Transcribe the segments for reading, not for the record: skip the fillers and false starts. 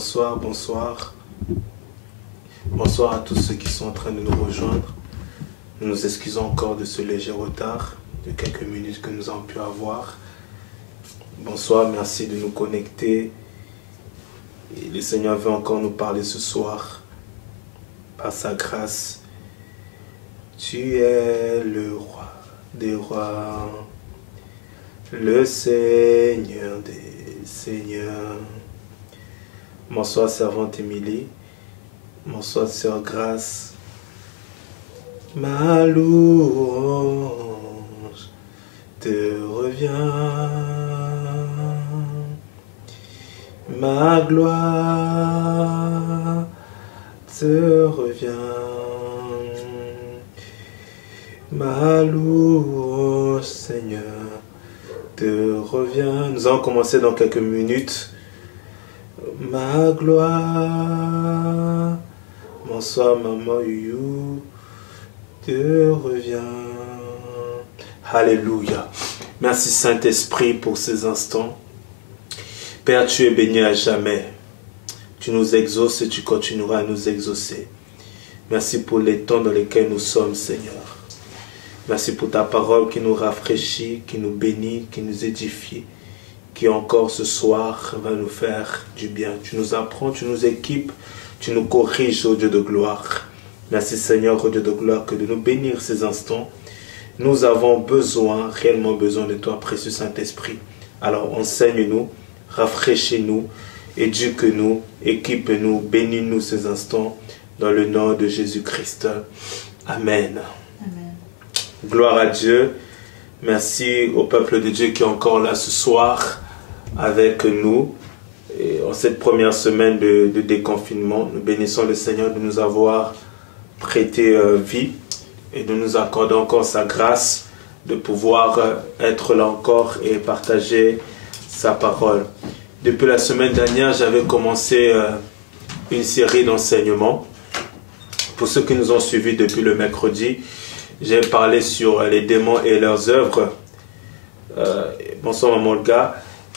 bonsoir, bonsoir. Bonsoir à tous ceux qui sont en train de nous rejoindre. Nous nous excusons encore de ce léger retard, de quelques minutes que nous avons pu avoir. Bonsoir, merci de nous connecter. Et le Seigneur veut encore nous parler ce soir. Par sa grâce, tu es le roi des rois, le Seigneur des seigneurs. Bonsoir, servante Émilie. Bonsoir, sœur Grâce. Ma louange te revient. Ma gloire te revient. Ma louange, Seigneur, te revient. Nous allons commencer dans quelques minutes. Ma gloire, bonsoir maman You, te revient. Alléluia. Merci Saint-Esprit pour ces instants. Père, tu es béni à jamais. Tu nous exauces et tu continueras à nous exaucer. Merci pour les temps dans lesquels nous sommes, Seigneur. Merci pour ta parole qui nous rafraîchit, qui nous bénit, qui nous édifie, qui encore ce soir va nous faire du bien. Tu nous apprends, tu nous équipes, tu nous corriges, ô Dieu de gloire. Merci Seigneur, ô Dieu de gloire, que de nous bénir ces instants. Nous avons besoin, réellement besoin de toi, précieux Saint-Esprit. Alors enseigne-nous, rafraîchis-nous, éduque-nous, équipe-nous, bénis-nous ces instants, dans le nom de Jésus-Christ. Amen. Amen. Gloire à Dieu. Merci au peuple de Dieu qui est encore là ce soir avec nous. Et en cette première semaine de déconfinement, nous bénissons le Seigneur de nous avoir prêté vie et de nous accorder encore sa grâce de pouvoir être là encore et partager sa parole. Depuis la semaine dernière, j'avais commencé une série d'enseignements. Pour ceux qui nous ont suivis depuis le mercredi, j'ai parlé sur les démons et leurs œuvres. Bonsoir maman Olga.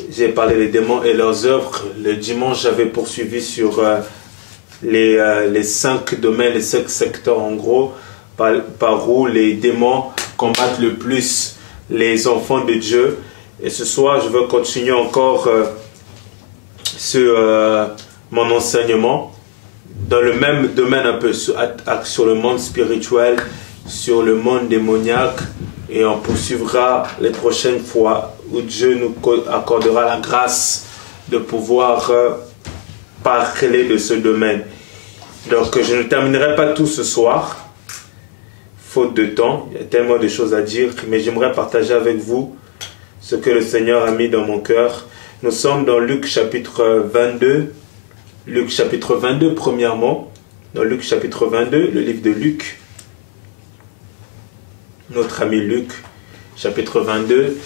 J'ai parlé des démons et leurs œuvres. Le dimanche, j'avais poursuivi sur les 5 domaines, les 5 secteurs en gros, par où les démons combattent le plus les enfants de Dieu. Et ce soir, je veux continuer encore mon enseignement dans le même domaine un peu, sur le monde spirituel, sur le monde démoniaque, et on poursuivra les prochaines fois où Dieu nous accordera la grâce de pouvoir parler de ce domaine. Donc je ne terminerai pas tout ce soir, faute de temps, il y a tellement de choses à dire, mais j'aimerais partager avec vous ce que le Seigneur a mis dans mon cœur. Nous sommes dans Luc chapitre 22, Luc chapitre 22 premièrement, dans Luc chapitre 22, le livre de Luc, notre ami Luc, chapitre 22.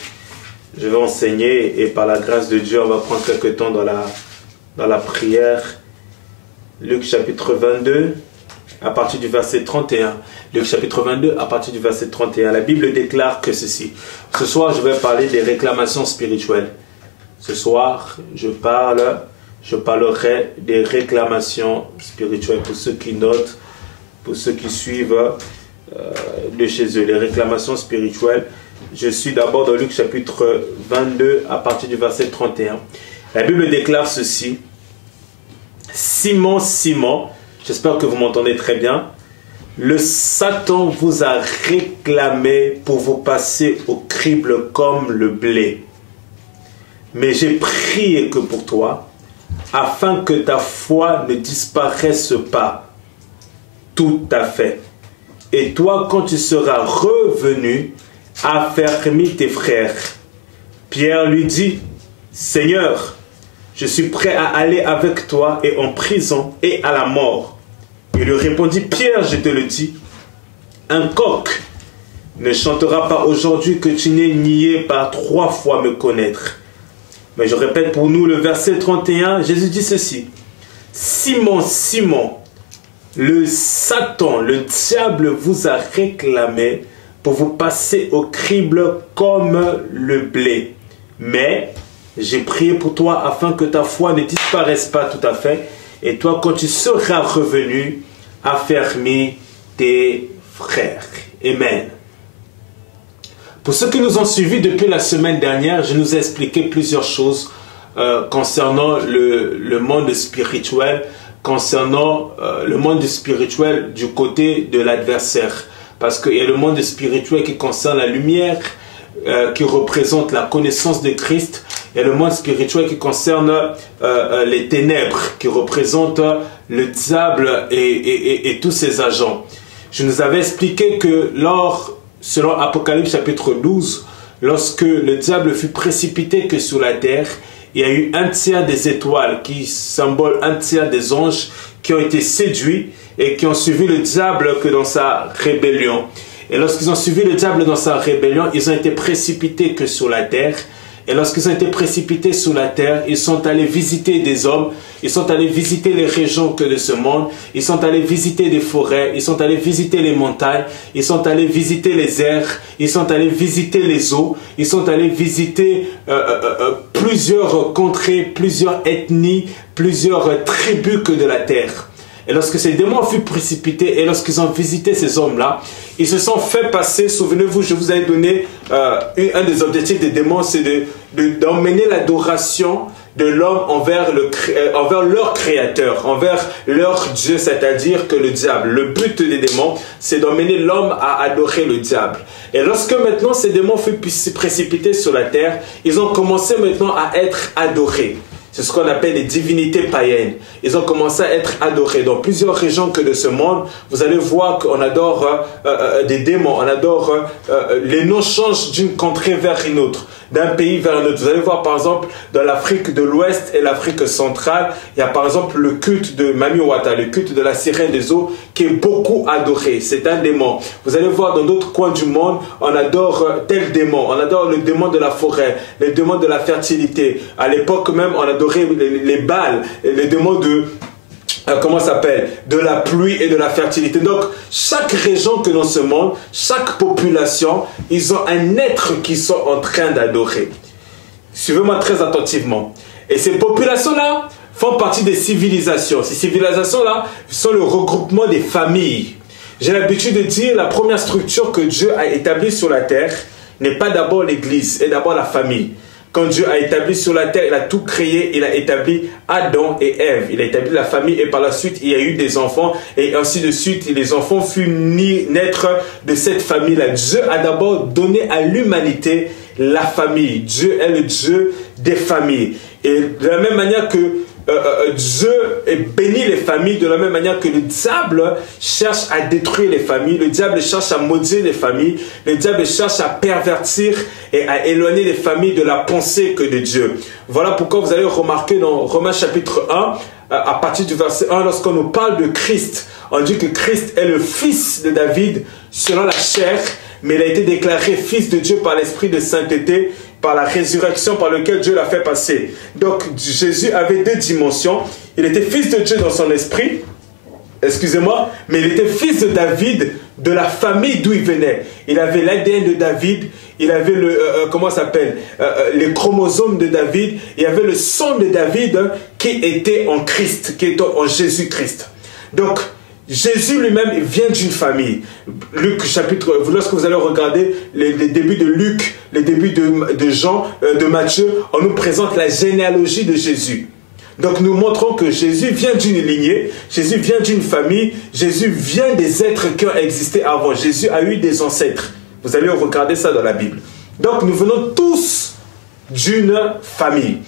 Je vais enseigner et par la grâce de Dieu, on va prendre quelques temps dans la prière. Luc chapitre 22, à partir du verset 31. Luc chapitre 22, à partir du verset 31. La Bible déclare que ceci. Ce soir, je vais parler des réclamations spirituelles. Ce soir, je parlerai des réclamations spirituelles. Pour ceux qui notent, pour ceux qui suivent de chez eux, les réclamations spirituelles. Je suis d'abord dans Luc chapitre 22 à partir du verset 31. La Bible déclare ceci. Simon, Simon, j'espère que vous m'entendez très bien. Le Satan vous a réclamé pour vous passer au crible comme le blé. Mais j'ai prié que pour toi, afin que ta foi ne disparaisse pas tout à fait. Et toi, quand tu seras revenu, affermis tes frères. Pierre lui dit, Seigneur, je suis prêt à aller avec toi et en prison et à la mort. Il lui répondit, Pierre, je te le dis, un coq ne chantera pas aujourd'hui que tu n'aies nié par 3 fois me connaître. Mais je répète pour nous le verset 31, Jésus dit ceci, Simon, Simon, le Satan, le diable vous a réclamé pour vous passer au crible comme le blé. Mais j'ai prié pour toi afin que ta foi ne disparaisse disparaissent pas tout à fait. Et toi, quand tu seras revenu, affermis tes frères. Amen. Pour ceux qui nous ont suivis depuis la semaine dernière, je nous ai expliqué plusieurs choses concernant le monde spirituel, concernant le monde spirituel du côté de l'adversaire. Parce qu'il y a le monde spirituel qui concerne la lumière, qui représente la connaissance de Christ. Il y a le monde spirituel qui concerne les ténèbres, qui représente le diable et tous ses agents. Je nous avais expliqué que selon Apocalypse chapitre 12, lorsque le diable fut précipité que sur la terre, il y a eu un tiers des étoiles qui symbolent un tiers des anges qui ont été séduits et qui ont suivi le diable que dans sa rébellion. Et lorsqu'ils ont suivi le diable dans sa rébellion, ils ont été précipités que sur la terre. Et lorsqu'ils ont été précipités sur la terre, ils sont allés visiter des hommes, ils sont allés visiter les régions que de ce monde, ils sont allés visiter des forêts, ils sont allés visiter les montagnes, ils sont allés visiter les airs, ils sont allés visiter les eaux, ils sont allés visiter plusieurs contrées, plusieurs ethnies, plusieurs tribus que de la terre. Et lorsque ces démons furent précipités et lorsqu'ils ont visité ces hommes-là, ils se sont fait passer, souvenez-vous, je vous avais donné un des objectifs des démons, c'est d'emmener l'adoration de l'homme envers leur créateur, envers leur Dieu, c'est-à-dire que le diable. Le but des démons, c'est d'emmener l'homme à adorer le diable. Et lorsque maintenant ces démons furent précipités sur la terre, ils ont commencé maintenant à être adorés. C'est ce qu'on appelle les divinités païennes. Ils ont commencé à être adorés. Dans plusieurs régions que de ce monde, vous allez voir qu'on adore des démons. On adore, les noms changent d'une contrée vers une autre, d'un pays vers un autre. Vous allez voir par exemple dans l'Afrique de l'Ouest et l'Afrique centrale, il y a par exemple le culte de Mami Wata, le culte de la sirène des eaux qui est beaucoup adoré. C'est un démon. Vous allez voir dans d'autres coins du monde, on adore tel démon. On adore le démon de la forêt, le démon de la fertilité. À l'époque même, on adorait les Baals, les démons de comment ça s'appelle, de la pluie et de la fertilité. Donc chaque région que dans ce monde, chaque population, ils ont un être qu'ils sont en train d'adorer. Suivez-moi très attentivement. Et ces populations-là font partie des civilisations. Ces civilisations-là sont le regroupement des familles. J'ai l'habitude de dire la première structure que Dieu a établie sur la terre n'est pas d'abord l'église, c'est d'abord la famille. Quand Dieu a établi sur la terre, il a tout créé, il a établi Adam et Ève, il a établi la famille et par la suite il y a eu des enfants et ainsi de suite. Et les enfants furent naître de cette famille-là. Dieu a d'abord donné à l'humanité la famille. Dieu est le Dieu des familles. Et de la même manière que Dieu bénit les familles, de la même manière que le diable cherche à détruire les familles, le diable cherche à maudire les familles, le diable cherche à pervertir et à éloigner les familles de la pensée que de Dieu. Voilà pourquoi vous allez remarquer dans Romains chapitre 1, à partir du verset 1, lorsqu'on nous parle de Christ, on dit que Christ est le fils de David selon la chair, mais il a été déclaré fils de Dieu par l'esprit de sainteté, par la résurrection par laquelle Dieu l'a fait passer. Donc Jésus avait deux dimensions. Il était fils de Dieu dans son esprit, excusez-moi, mais il était fils de David, de la famille d'où il venait. Il avait l'ADN de David, il avait comment ça s'appelle, les chromosomes de David, il y avait le sang de David qui était en Christ, qui était en Jésus-Christ. Donc Jésus lui-même vient d'une famille. Luc chapitre, lorsque vous allez regarder les débuts de Luc, les débuts de Jean, de Matthieu, on nous présente la généalogie de Jésus. Donc nous montrons que Jésus vient d'une lignée, Jésus vient d'une famille, Jésus vient des êtres qui ont existé avant. Jésus a eu des ancêtres. Vous allez regarder ça dans la Bible. Donc nous venons tous d'une famille.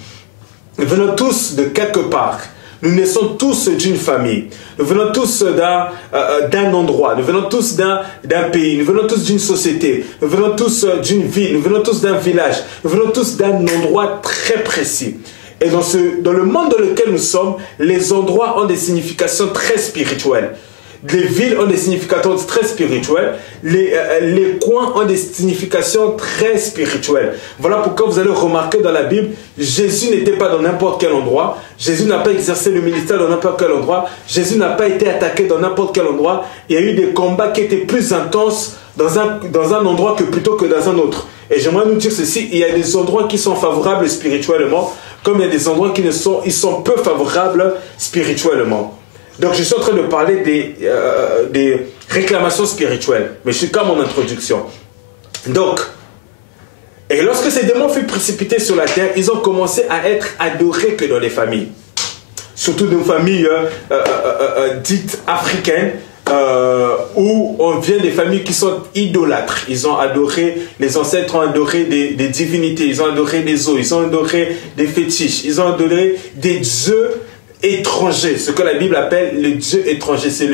Nous venons tous de quelque part. Nous naissons tous d'une famille. Nous venons tous d'un endroit. Nous venons tous d'un pays. Nous venons tous d'une société. Nous venons tous d'une ville. Nous venons tous d'un village. Nous venons tous d'un endroit très précis. Et dans le monde dans lequel nous sommes, les endroits ont des significations très spirituelles. Les villes ont des significations très spirituelles. Les coins ont des significations très spirituelles. Voilà pourquoi vous allez remarquer dans la Bible, Jésus n'était pas dans n'importe quel endroit. Jésus n'a pas exercé le ministère dans n'importe quel endroit. Jésus n'a pas été attaqué dans n'importe quel endroit. Il y a eu des combats qui étaient plus intenses dans un endroit plutôt que dans un autre. Et j'aimerais nous dire ceci, il y a des endroits qui sont favorables spirituellement, comme il y a des endroits qui ils sont peu favorables spirituellement. Donc je suis en train de parler des réclamations spirituelles, mais je suis qu'à mon introduction. Donc, et lorsque ces démons furent précipités sur la terre, ils ont commencé à être adorés que dans les familles. Surtout dans les familles dites africaines, où on vient des familles qui sont idolâtres. Ils ont adoré, les ancêtres ont adoré des divinités, ils ont adoré des eaux, ils ont adoré des fétiches, ils ont adoré des dieux étrangers, ce que la Bible appelle les dieux étrangers. C'est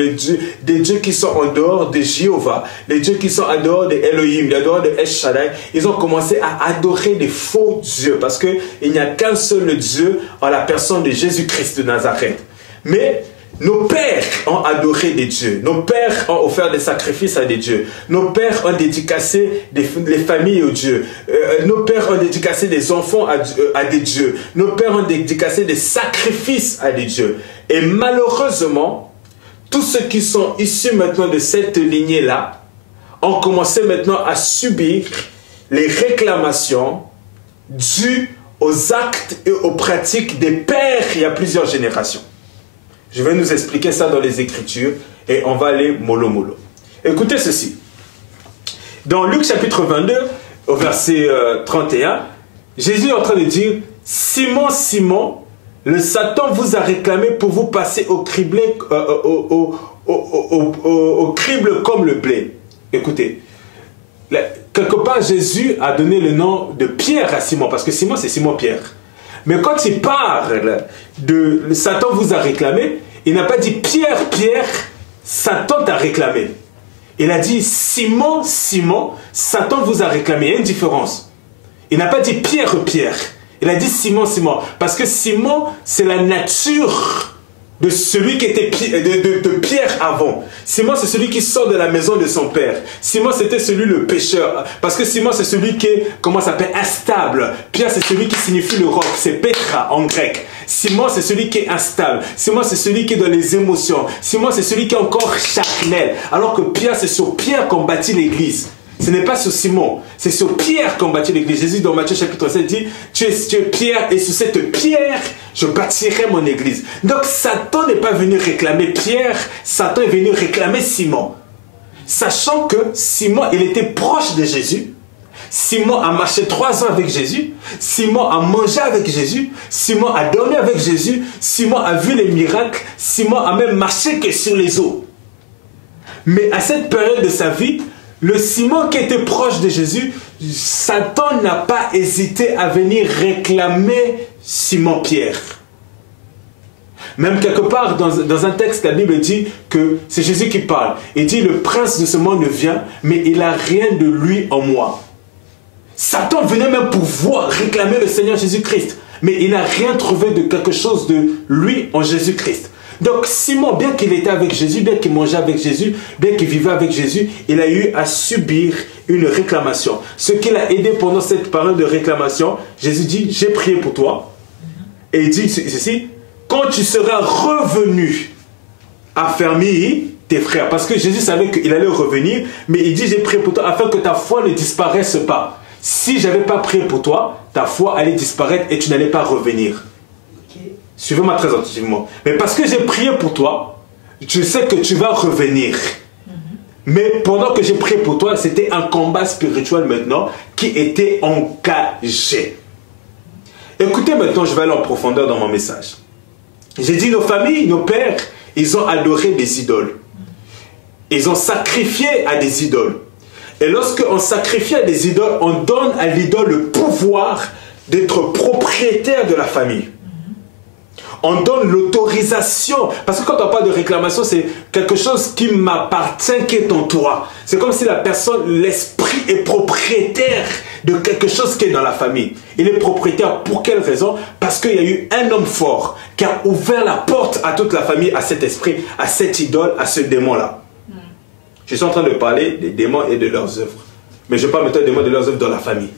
des dieux qui sont en dehors de Jéhovah, les dieux qui sont en dehors de Elohim, en dehors de El Shaddai. Ils ont commencé à adorer des faux dieux parce qu'il n'y a qu'un seul Dieu en la personne de Jésus-Christ de Nazareth. Mais nos pères ont adoré des dieux. Nos pères ont offert des sacrifices à des dieux. Nos pères ont dédicacé les familles aux dieux. Nos pères ont dédicacé des enfants à des dieux. Nos pères ont dédicacé des sacrifices à des dieux. Et malheureusement, tous ceux qui sont issus maintenant de cette lignée-là ont commencé maintenant à subir les réclamations dues aux actes et aux pratiques des pères il y a plusieurs générations. Je vais nous expliquer ça dans les Écritures et on va aller mollo mollo. Écoutez ceci. Dans Luc chapitre 22, au verset 31, Jésus est en train de dire « Simon, Simon, le Satan vous a réclamé pour vous passer au crible comme le blé. » Écoutez, quelque part Jésus a donné le nom de Pierre à Simon, parce que Simon c'est Simon-Pierre. Mais quand il parle de Satan vous a réclamé, il n'a pas dit Pierre, Pierre, Satan t'a réclamé. Il a dit Simon, Simon, Satan vous a réclamé. Il y a une différence. Il n'a pas dit Pierre, Pierre. Il a dit Simon, Simon. Parce que Simon, c'est la nature de celui qui était de Pierre avant. Simon, c'est celui qui sort de la maison de son père. Simon, c'était celui le pécheur. Parce que Simon, c'est celui qui est, comment ça s'appelle, instable. Pierre, c'est celui qui signifie le roc. C'est Petra en grec. Simon, c'est celui qui est instable. Simon, c'est celui qui est dans les émotions. Simon, c'est celui qui est encore charnel. Alors que Pierre, c'est sur Pierre qu'on bâtit l'église. Ce n'est pas sur Simon, c'est sur Pierre qu'on bâtit l'église. Jésus dans Matthieu chapitre 7 dit, tu es Pierre et sur cette pierre, je bâtirai mon église. Donc Satan n'est pas venu réclamer Pierre, Satan est venu réclamer Simon. Sachant que Simon, il était proche de Jésus. Simon a marché 3 ans avec Jésus. Simon a mangé avec Jésus. Simon a dormi avec Jésus. Simon a vu les miracles. Simon a même marché que sur les eaux. Mais à cette période de sa vie, le Simon qui était proche de Jésus, Satan n'a pas hésité à venir réclamer Simon-Pierre. Même quelque part dans un texte, la Bible dit que c'est Jésus qui parle. Il dit, le prince de ce monde vient, mais il n'a rien de lui en moi. Satan venait même pour voir réclamer le Seigneur Jésus-Christ, mais il n'a rien trouvé de quelque chose de lui en Jésus-Christ. Donc Simon, bien qu'il était avec Jésus, bien qu'il mangeait avec Jésus, bien qu'il vivait avec Jésus, il a eu à subir une réclamation. Ce qui l'a aidé pendant cette période de réclamation, Jésus dit, j'ai prié pour toi. Et il dit ceci, quand tu seras revenu, affermis tes frères. Parce que Jésus savait qu'il allait revenir, mais il dit, j'ai prié pour toi afin que ta foi ne disparaisse pas. Si je n'avais pas prié pour toi, ta foi allait disparaître et tu n'allais pas revenir. Suivez-moi très attentivement. Mais parce que j'ai prié pour toi, je sais que tu vas revenir. Mais pendant que j'ai prié pour toi, c'était un combat spirituel maintenant qui était engagé. Écoutez maintenant, je vais aller en profondeur dans mon message. J'ai dit nos familles, nos pères, ils ont adoré des idoles. Ils ont sacrifié à des idoles. Et lorsqu'on sacrifie à des idoles, on donne à l'idole le pouvoir d'être propriétaire de la famille. On donne l'autorisation. Parce que quand on parle de réclamation, c'est quelque chose qui m'appartient, qui est en toi. C'est comme si la personne, l'esprit est propriétaire de quelque chose qui est dans la famille. Il est propriétaire pour quelle raison? Parce qu'il y a eu un homme fort qui a ouvert la porte à toute la famille, à cet esprit, à cette idole, à ce démon-là. Je suis en train de parler des démons et de leurs œuvres. Mais je parle maintenant des démons et de leurs œuvres dans la famille.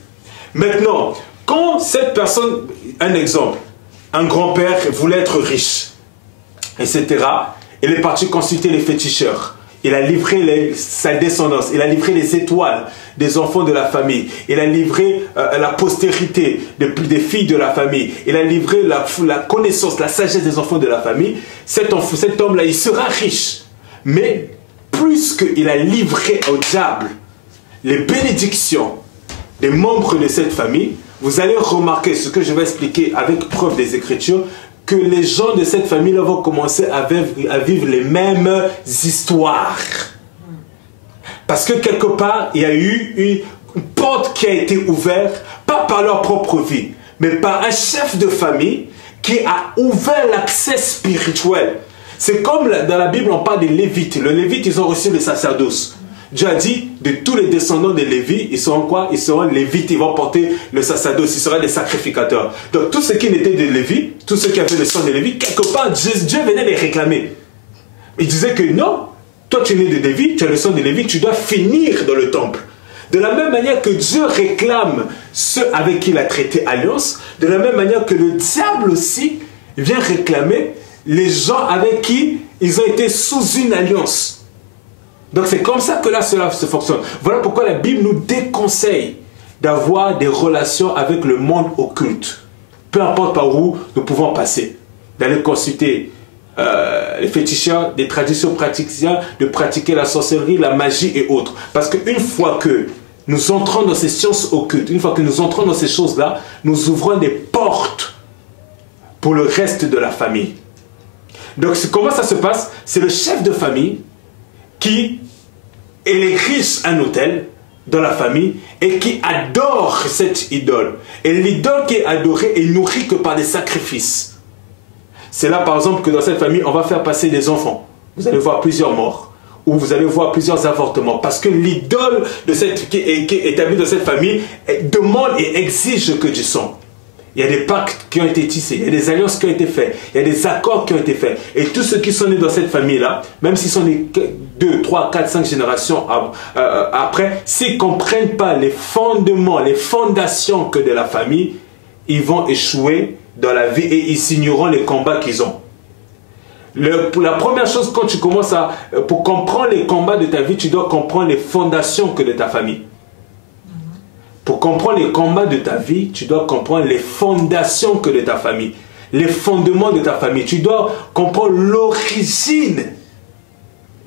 Maintenant, quand cette personne, un exemple, un grand-père voulait être riche, etc. Il est parti consulter les féticheurs. Il a livré sa descendance, il a livré les étoiles des enfants de la famille, il a livré la postérité des filles de la famille, il a livré la connaissance, la sagesse des enfants de la famille. Cet homme-là, il sera riche. Mais plus qu'il a livré au diable les bénédictions des membres de cette famille, vous allez remarquer ce que je vais expliquer avec preuve des Écritures, que les gens de cette famille-là vont commencer à vivre les mêmes histoires. Parce que quelque part, il y a eu une porte qui a été ouverte, pas par leur propre vie, mais par un chef de famille qui a ouvert l'accès spirituel. C'est comme dans la Bible, on parle des Lévites. Les Lévites, ils ont reçu le sacerdoce. Dieu a dit, de tous les descendants des Lévites, ils seront quoi? Ils seront Lévites, ils vont porter le sacerdoce, ils seront des sacrificateurs. Donc tous ceux qui n'étaient des Lévites, tous ceux qui avaient le sang des Lévites, quelque part, Dieu venait les réclamer. Il disait que non, toi tu es né de Lévi, tu as le sang de Lévi, tu dois finir dans le temple. De la même manière que Dieu réclame ceux avec qui il a traité alliance, de la même manière que le diable aussi vient réclamer les gens avec qui ils ont été sous une alliance. Donc c'est comme ça que là cela se fonctionne. Voilà pourquoi la Bible nous déconseille d'avoir des relations avec le monde occulte. Peu importe par où nous pouvons passer. D'aller consulter les féticheurs, des traditions praticiens, de pratiquer la sorcellerie, la magie et autres. Parce qu'une fois que nous entrons dans ces sciences occultes, une fois que nous entrons dans ces choses-là, nous ouvrons des portes pour le reste de la famille. Donc comment ça se passe? C'est le chef de famille qui érige un autel dans la famille et qui adore cette idole. Et l'idole qui est adorée est nourrie que par des sacrifices. C'est là par exemple que dans cette famille, on va faire passer des enfants. Vous allez voir plusieurs morts. Ou vous allez voir plusieurs avortements. Parce que l'idole qui est établie dans cette famille demande et exige que du sang. Il y a des pactes qui ont été tissés, il y a des alliances qui ont été faites, il y a des accords qui ont été faits. Et tous ceux qui sont nés dans cette famille-là, même s'ils sont nés 2, 3, 4, 5 générations après, s'ils ne comprennent pas les fondements, les fondations que de la famille, ils vont échouer dans la vie et ils signeront les combats qu'ils ont. La première chose, quand tu commences pour comprendre les combats de ta vie, tu dois comprendre les fondations que de ta famille. Pour comprendre les combats de ta vie, tu dois comprendre les fondations que de ta famille. Les fondements de ta famille. Tu dois comprendre l'origine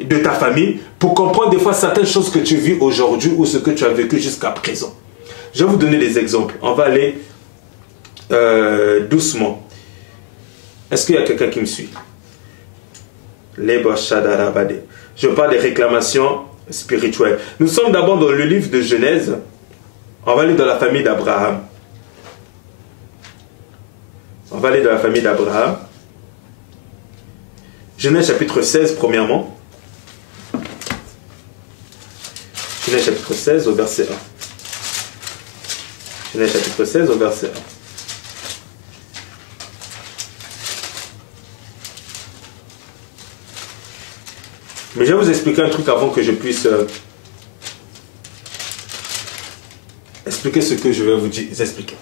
de ta famille pour comprendre des fois certaines choses que tu vis aujourd'hui ou ce que tu as vécu jusqu'à présent. Je vais vous donner des exemples. On va aller doucement. Est-ce qu'il y a quelqu'un qui me suit? Je parle des réclamations spirituelles. Nous sommes d'abord dans le livre de Genèse. On va aller dans la famille d'Abraham. On va aller dans la famille d'Abraham. Genèse chapitre 16, premièrement. Genèse chapitre 16 au verset 1. Genèse chapitre 16 au verset 1. Mais je vais vous expliquer un truc avant que je puisse expliquer ce que je vais vous expliquer.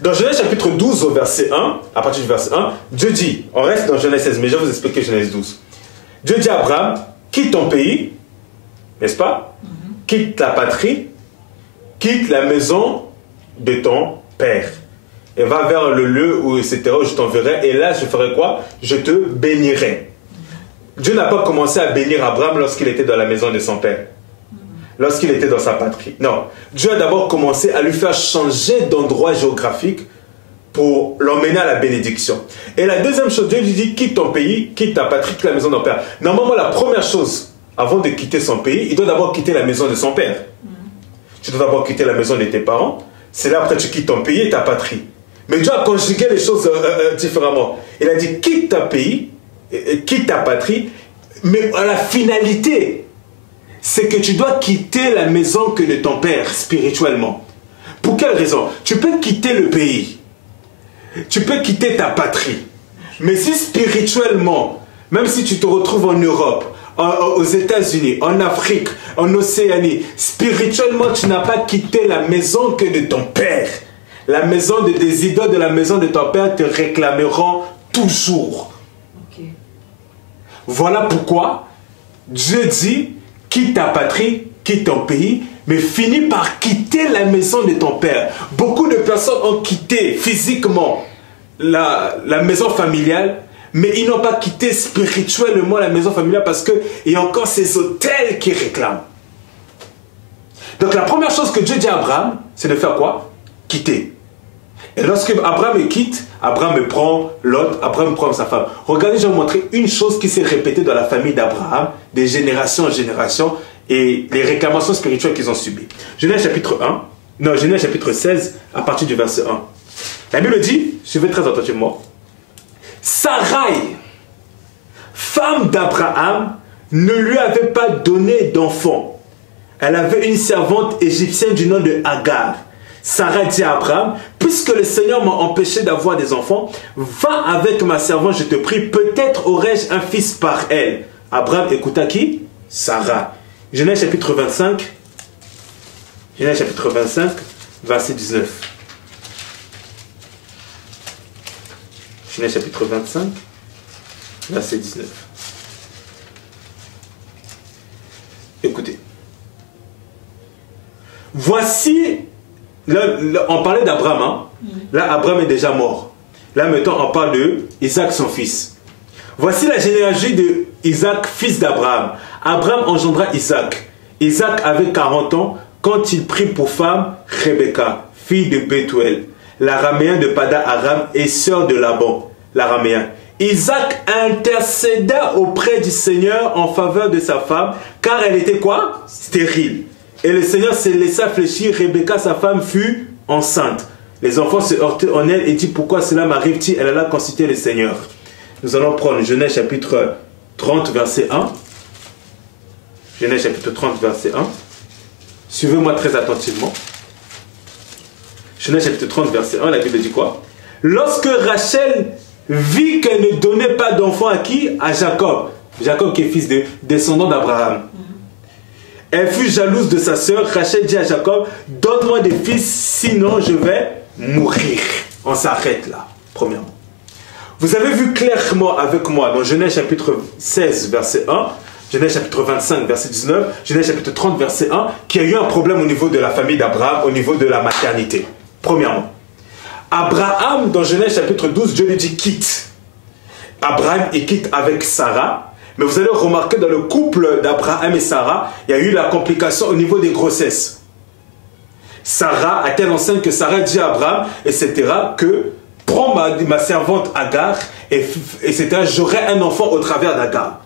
Dans Genèse chapitre 12 au verset 1, à partir du verset 1, Dieu dit, on reste dans Genèse 16, mais je vais vous expliquer Genèse 12. Dieu dit à Abraham, quitte ton pays, n'est-ce pas? Quitte ta patrie, quitte la maison de ton père. Et va vers le lieu où, etc., où je t'enverrai, et là je ferai quoi? Je te bénirai. Dieu n'a pas commencé à bénir Abraham lorsqu'il était dans la maison de son père. Lorsqu'il était dans sa patrie. Non. Dieu a d'abord commencé à lui faire changer d'endroit géographique pour l'emmener à la bénédiction. Et la deuxième chose, Dieu lui dit, quitte ton pays, quitte ta patrie, quitte la maison de ton père. Normalement, la première chose, avant de quitter son pays, il doit d'abord quitter la maison de son père. Tu dois d'abord quitter la maison de tes parents. C'est là après tu quittes ton pays et ta patrie. Mais Dieu a conjugué les choses différemment. Il a dit, quitte ton pays, quitte ta patrie, mais à la finalité, c'est que tu dois quitter la maison que de ton père spirituellement. Pour quelle raison? Tu peux quitter le pays, tu peux quitter ta patrie, mais si spirituellement, même si tu te retrouves en Europe, aux États-Unis, en Afrique, en Océanie, spirituellement tu n'as pas quitté la maison que de ton père. La maison de tes idoles de la maison de ton père te réclameront toujours. Okay. Voilà pourquoi Dieu dit, quitte ta patrie, quitte ton pays, mais finis par quitter la maison de ton père. Beaucoup de personnes ont quitté physiquement la maison familiale, mais ils n'ont pas quitté spirituellement la maison familiale parce qu'il y a encore ces autels qui réclament. Donc la première chose que Dieu dit à Abraham, c'est de faire quoi? Quitter. Et lorsque Abraham quitte, Abraham prend Lot, Abraham prend sa femme. Regardez, je vais vous montrer une chose qui s'est répétée dans la famille d'Abraham, des générations en génération, et les réclamations spirituelles qu'ils ont subies. Genèse chapitre 1, non, Genèse chapitre 16, à partir du verset 1. La Bible dit, suivez très attentivement, Sarai, femme d'Abraham, ne lui avait pas donné d'enfant. Elle avait une servante égyptienne du nom de Agar. Sarah dit à Abraham, puisque le Seigneur m'a empêché d'avoir des enfants, va avec ma servante, je te prie, peut-être aurai-je un fils par elle. Abraham écouta qui? Sarah. Genèse chapitre 25, Genèse chapitre 25, verset 19. Genèse chapitre 25, verset 19. Écoutez. Voici, là, on parlait d'Abraham, hein? Là, Abraham est déjà mort. Là, maintenant, on parle de Isaac, son fils. Voici la généalogie de Isaac, fils d'Abraham. Abraham engendra Isaac. Isaac avait 40 ans quand il prit pour femme Rebecca, fille de Bethuel, l'araméen de Pada Aram et sœur de Laban, l'araméen. Isaac intercéda auprès du Seigneur en faveur de sa femme, car elle était quoi? Stérile. Et le Seigneur se laissa fléchir. Rebecca, sa femme, fut enceinte. Les enfants se heurtaient en elle et dit, pourquoi cela m'arrive-t-il? Elle alla consulter le Seigneur. Nous allons prendre Genèse chapitre 30, verset 1. Genèse chapitre 30, verset 1. Suivez-moi très attentivement. Genèse chapitre 30, verset 1, la Bible dit quoi? Lorsque Rachel vit qu'elle ne donnait pas d'enfant à qui? À Jacob. Jacob qui est fils de descendant d'Abraham. Elle fut jalouse de sa sœur. Rachel dit à Jacob, donne-moi des fils, sinon je vais mourir. On s'arrête là, premièrement. Vous avez vu clairement avec moi dans Genèse chapitre 16, verset 1, Genèse chapitre 25, verset 19, Genèse chapitre 30, verset 1, qu'il y a eu un problème au niveau de la famille d'Abraham, au niveau de la maternité. Premièrement. Abraham, dans Genèse chapitre 12, Dieu lui dit quitte. Abraham, il quitte avec Sarah. Mais vous allez remarquer dans le couple d'Abraham et Sarah, il y a eu la complication au niveau des grossesses. Sarah a telle enceinte que Sarah dit à Abraham, etc., que prends ma servante Agar, etc., j'aurai un enfant au travers d'Agar.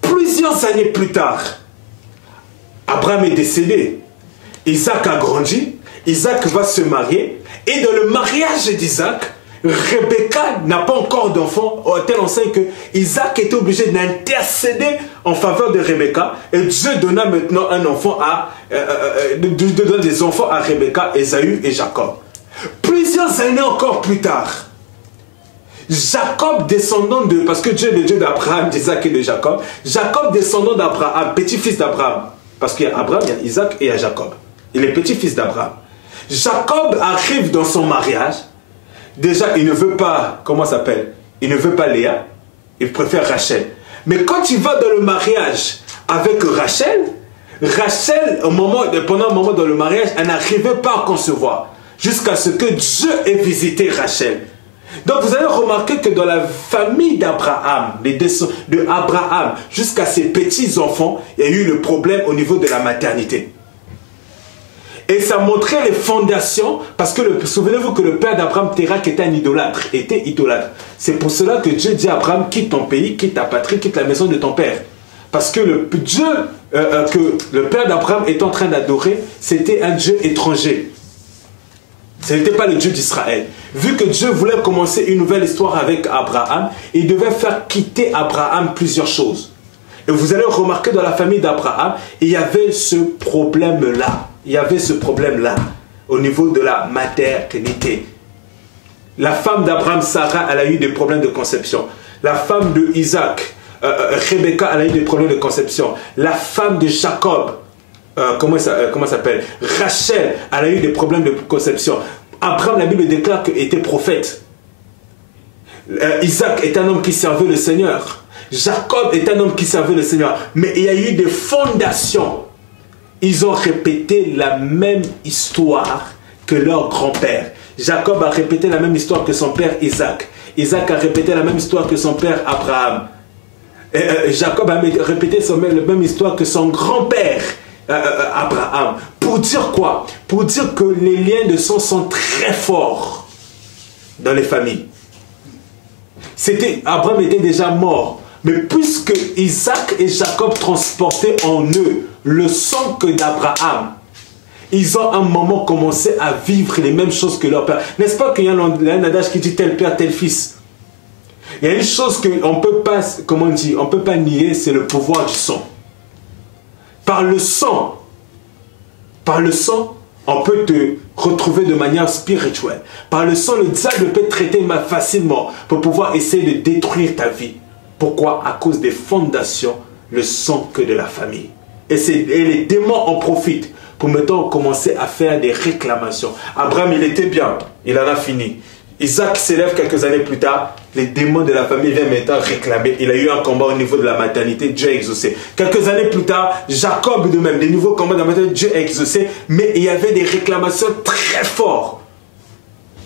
Plusieurs années plus tard, Abraham est décédé. Isaac a grandi, Isaac va se marier, et dans le mariage d'Isaac, Rebecca n'a pas encore d'enfant, telle enceinte que Isaac était obligé d'intercéder en faveur de Rebecca, et Dieu donna maintenant un enfant donne des enfants à Rebecca, Ésaü et Jacob. Plusieurs années encore plus tard, Jacob descendant de, parce que Dieu est le Dieu d'Abraham, d'Isaac et de Jacob, Jacob descendant d'Abraham, petit-fils d'Abraham, parce qu'il y a Abraham, il y a Isaac et il y a Jacob. Il est petit-fils d'Abraham. Jacob arrive dans son mariage. Déjà, il ne veut pas, comment ça s'appelle? Il ne veut pas Léa, il préfère Rachel. Mais quand il va dans le mariage avec Rachel, pendant un moment dans le mariage, elle n'arrivait pas à concevoir. Jusqu'à ce que Dieu ait visité Rachel. Donc vous allez remarquer que dans la famille d'Abraham, de Abraham jusqu'à ses petits-enfants, il y a eu le problème au niveau de la maternité. Et ça montrait les fondations, parce que souvenez-vous que le père d'Abraham, Térak, était un idolâtre, C'est pour cela que Dieu dit à Abraham, quitte ton pays, quitte ta patrie, quitte la maison de ton père. Parce que le Dieu que le père d'Abraham est en train d'adorer, c'était un Dieu étranger. Ce n'était pas le Dieu d'Israël. Vu que Dieu voulait commencer une nouvelle histoire avec Abraham, il devait faire quitter Abraham plusieurs choses. Et vous allez remarquer dans la famille d'Abraham, il y avait ce problème-là. Il y avait ce problème-là au niveau de la maternité. La femme d'Abraham, Sarah, elle a eu des problèmes de conception. La femme de Isaac, Rebecca, elle a eu des problèmes de conception. La femme de Jacob, comment s'appelle? Rachel, elle a eu des problèmes de conception. Abraham, la Bible déclare qu'il était prophète. Isaac est un homme qui servait le Seigneur. Jacob est un homme qui servait le Seigneur, mais il y a eu des fondations. Ils ont répété la même histoire que leur grand-père. Jacob a répété la même histoire que son père Isaac. Isaac a répété la même histoire que son père Abraham. Jacob a répété la même histoire que son grand-père Abraham. Pour dire quoi? Pour dire que les liens de sang sont très forts dans les familles. Abraham était déjà mort. Mais puisque Isaac et Jacob transportaient en eux le sang que d'Abraham, ils ont à un moment commencé à vivre les mêmes choses que leur père. N'est-ce pas qu'il y a un adage qui dit tel père, tel fils? Il y a une chose qu'on ne peut pas, comment on dit, on peut pas nier, c'est le pouvoir du sang. Par le sang, on peut te retrouver de manière spirituelle. Par le sang, le diable peut te traiter facilement pour pouvoir essayer de détruire ta vie. Pourquoi? À cause des fondations, le sang que de la famille. Et les démons en profitent pour maintenant commencer à faire des réclamations. Abraham, il était bien, il en a fini. Isaac s'élève quelques années plus tard, les démons de la famille viennent maintenant réclamer. Il a eu un combat au niveau de la maternité, Dieu a exaucé. Quelques années plus tard, Jacob de même, des nouveaux combats de la maternité, Dieu a exaucé. Mais il y avait des réclamations très fortes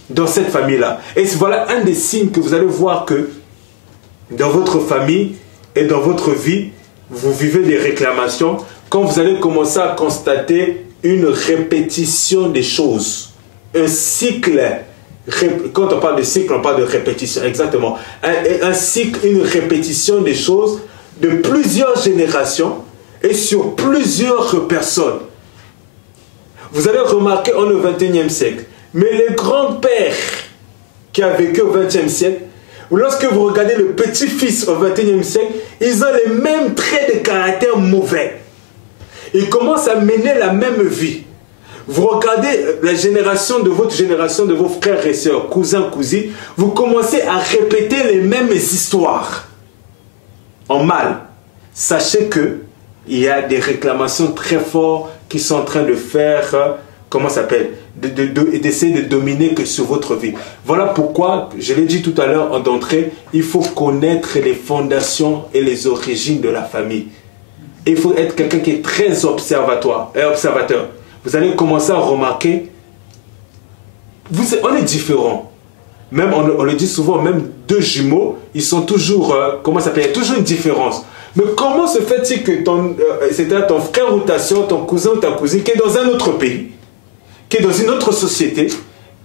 dans cette famille-là. Et voilà un des signes que vous allez voir que dans votre famille et dans votre vie, vous vivez des réclamations quand vous allez commencer à constater une répétition des choses. Un cycle. Quand on parle de cycle, on parle de répétition, exactement. Un cycle, une répétition des choses de plusieurs générations et sur plusieurs personnes. Vous allez remarquer en le 21e siècle, mais les grands-pères qui ont vécu au 20e siècle, lorsque vous regardez le petit-fils au 21e siècle, ils ont les mêmes traits de caractère mauvais. Ils commencent à mener la même vie. Vous regardez la génération de votre génération, de vos frères et sœurs, cousins, cousines, vous commencez à répéter les mêmes histoires en mal. Sachez qu'il y a des réclamations très fortes qui sont en train de faire, comment ça s'appelle, d'essayer de dominer que sur votre vie. Voilà pourquoi, je l'ai dit tout à l'heure en d'entrée, il faut connaître les fondations et les origines de la famille. Et il faut être quelqu'un qui est très observateur. Vous allez commencer à remarquer, on est différents. Même, on le dit souvent, même deux jumeaux, ils sont toujours, comment ça s'appelle, il y a toujours une différence. Mais comment se fait-il que c'est ton frère ou ta soeur, ton cousin ou ta cousine, qui est dans un autre pays, qui est dans une autre société,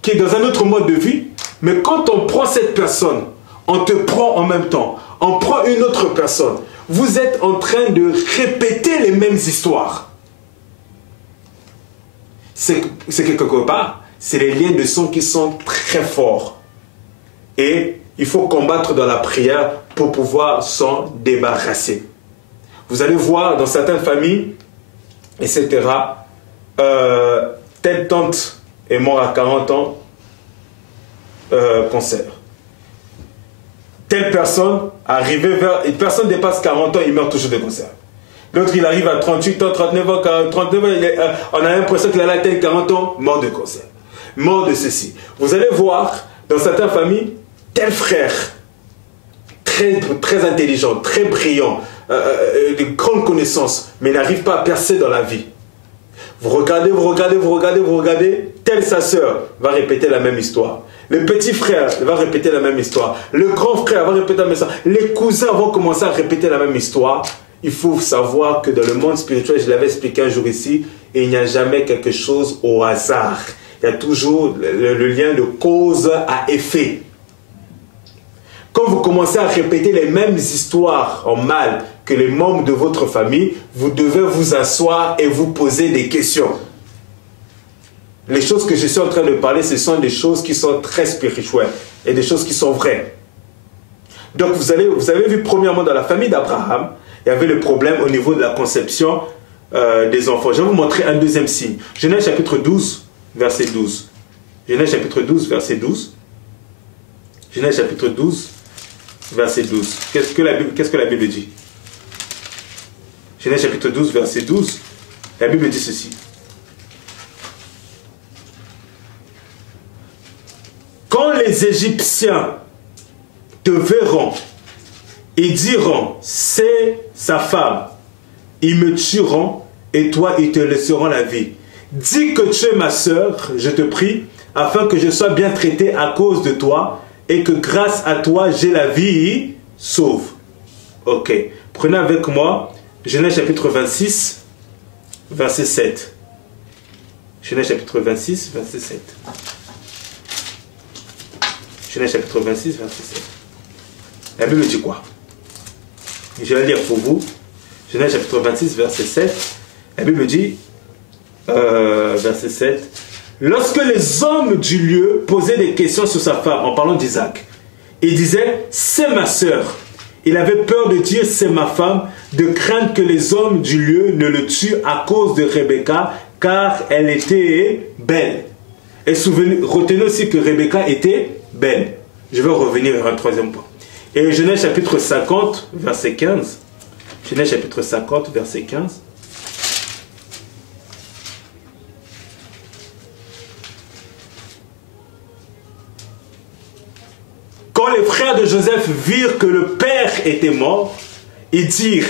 qui est dans un autre mode de vie, mais quand on prend cette personne, on te prend en même temps, on prend une autre personne, vous êtes en train de répéter les mêmes histoires. C'est que quelque part, c'est les liens de sang qui sont très forts. Et il faut combattre dans la prière pour pouvoir s'en débarrasser. Vous allez voir dans certaines familles, etc., telle tante est morte à 40 ans, cancer. Telle personne, personne dépasse 40 ans, il meurt toujours de cancer. L'autre, il arrive à 38 ans, 39 ans, 39 ans, on a l'impression qu'il a atteint 40 ans, mort de cancer. Mort de ceci. Vous allez voir, dans certaines familles, tel frère, très intelligent, très brillant, de grandes connaissances, mais n'arrive pas à percer dans la vie. Vous regardez, telle sa sœur va répéter la même histoire. Le petit frère va répéter la même histoire. Le grand frère va répéter la même histoire. Les cousins vont commencer à répéter la même histoire. Il faut savoir que dans le monde spirituel, je l'avais expliqué un jour ici, il n'y a jamais quelque chose au hasard. Il y a toujours le lien de cause à effet. Quand vous commencez à répéter les mêmes histoires en mal que les membres de votre famille, vous devez vous asseoir et vous poser des questions. Les choses que je suis en train de parler, ce sont des choses qui sont très spirituelles et des choses qui sont vraies. Donc vous avez vu premièrement dans la famille d'Abraham, il y avait le problème au niveau de la conception des enfants. Je vais vous montrer un deuxième signe. Genèse chapitre 12, verset 12. Genèse chapitre 12, verset 12. Genèse chapitre 12, verset 12. Qu'est-ce que la Bible dit? Genèse chapitre 12, verset 12. La Bible dit ceci. Quand les Égyptiens te verront Ils diront, c'est sa femme. Ils me tueront et toi, ils te laisseront la vie. Dis que tu es ma sœur, je te prie, afin que je sois bien traité à cause de toi et que grâce à toi, j'ai la vie sauve. Ok. Prenez avec moi Genèse chapitre 26, verset 7. Genèse chapitre 26, verset 7. Genèse chapitre 26, verset 7. La Bible dit quoi? Je vais lire pour vous. Genèse chapitre 26, verset 7. La Bible dit, verset 7. Lorsque les hommes du lieu posaient des questions sur sa femme, en parlant d'Isaac, ils disaient, c'est ma sœur. Il avait peur de dire, c'est ma femme, de craindre que les hommes du lieu ne le tuent à cause de Rebecca, car elle était belle. Et retenez aussi que Rebecca était belle. Je vais revenir à un troisième point. Et Genèse chapitre 50, verset 15. Genèse chapitre 50, verset 15. Quand les frères de Joseph virent que le père était mort, ils dirent,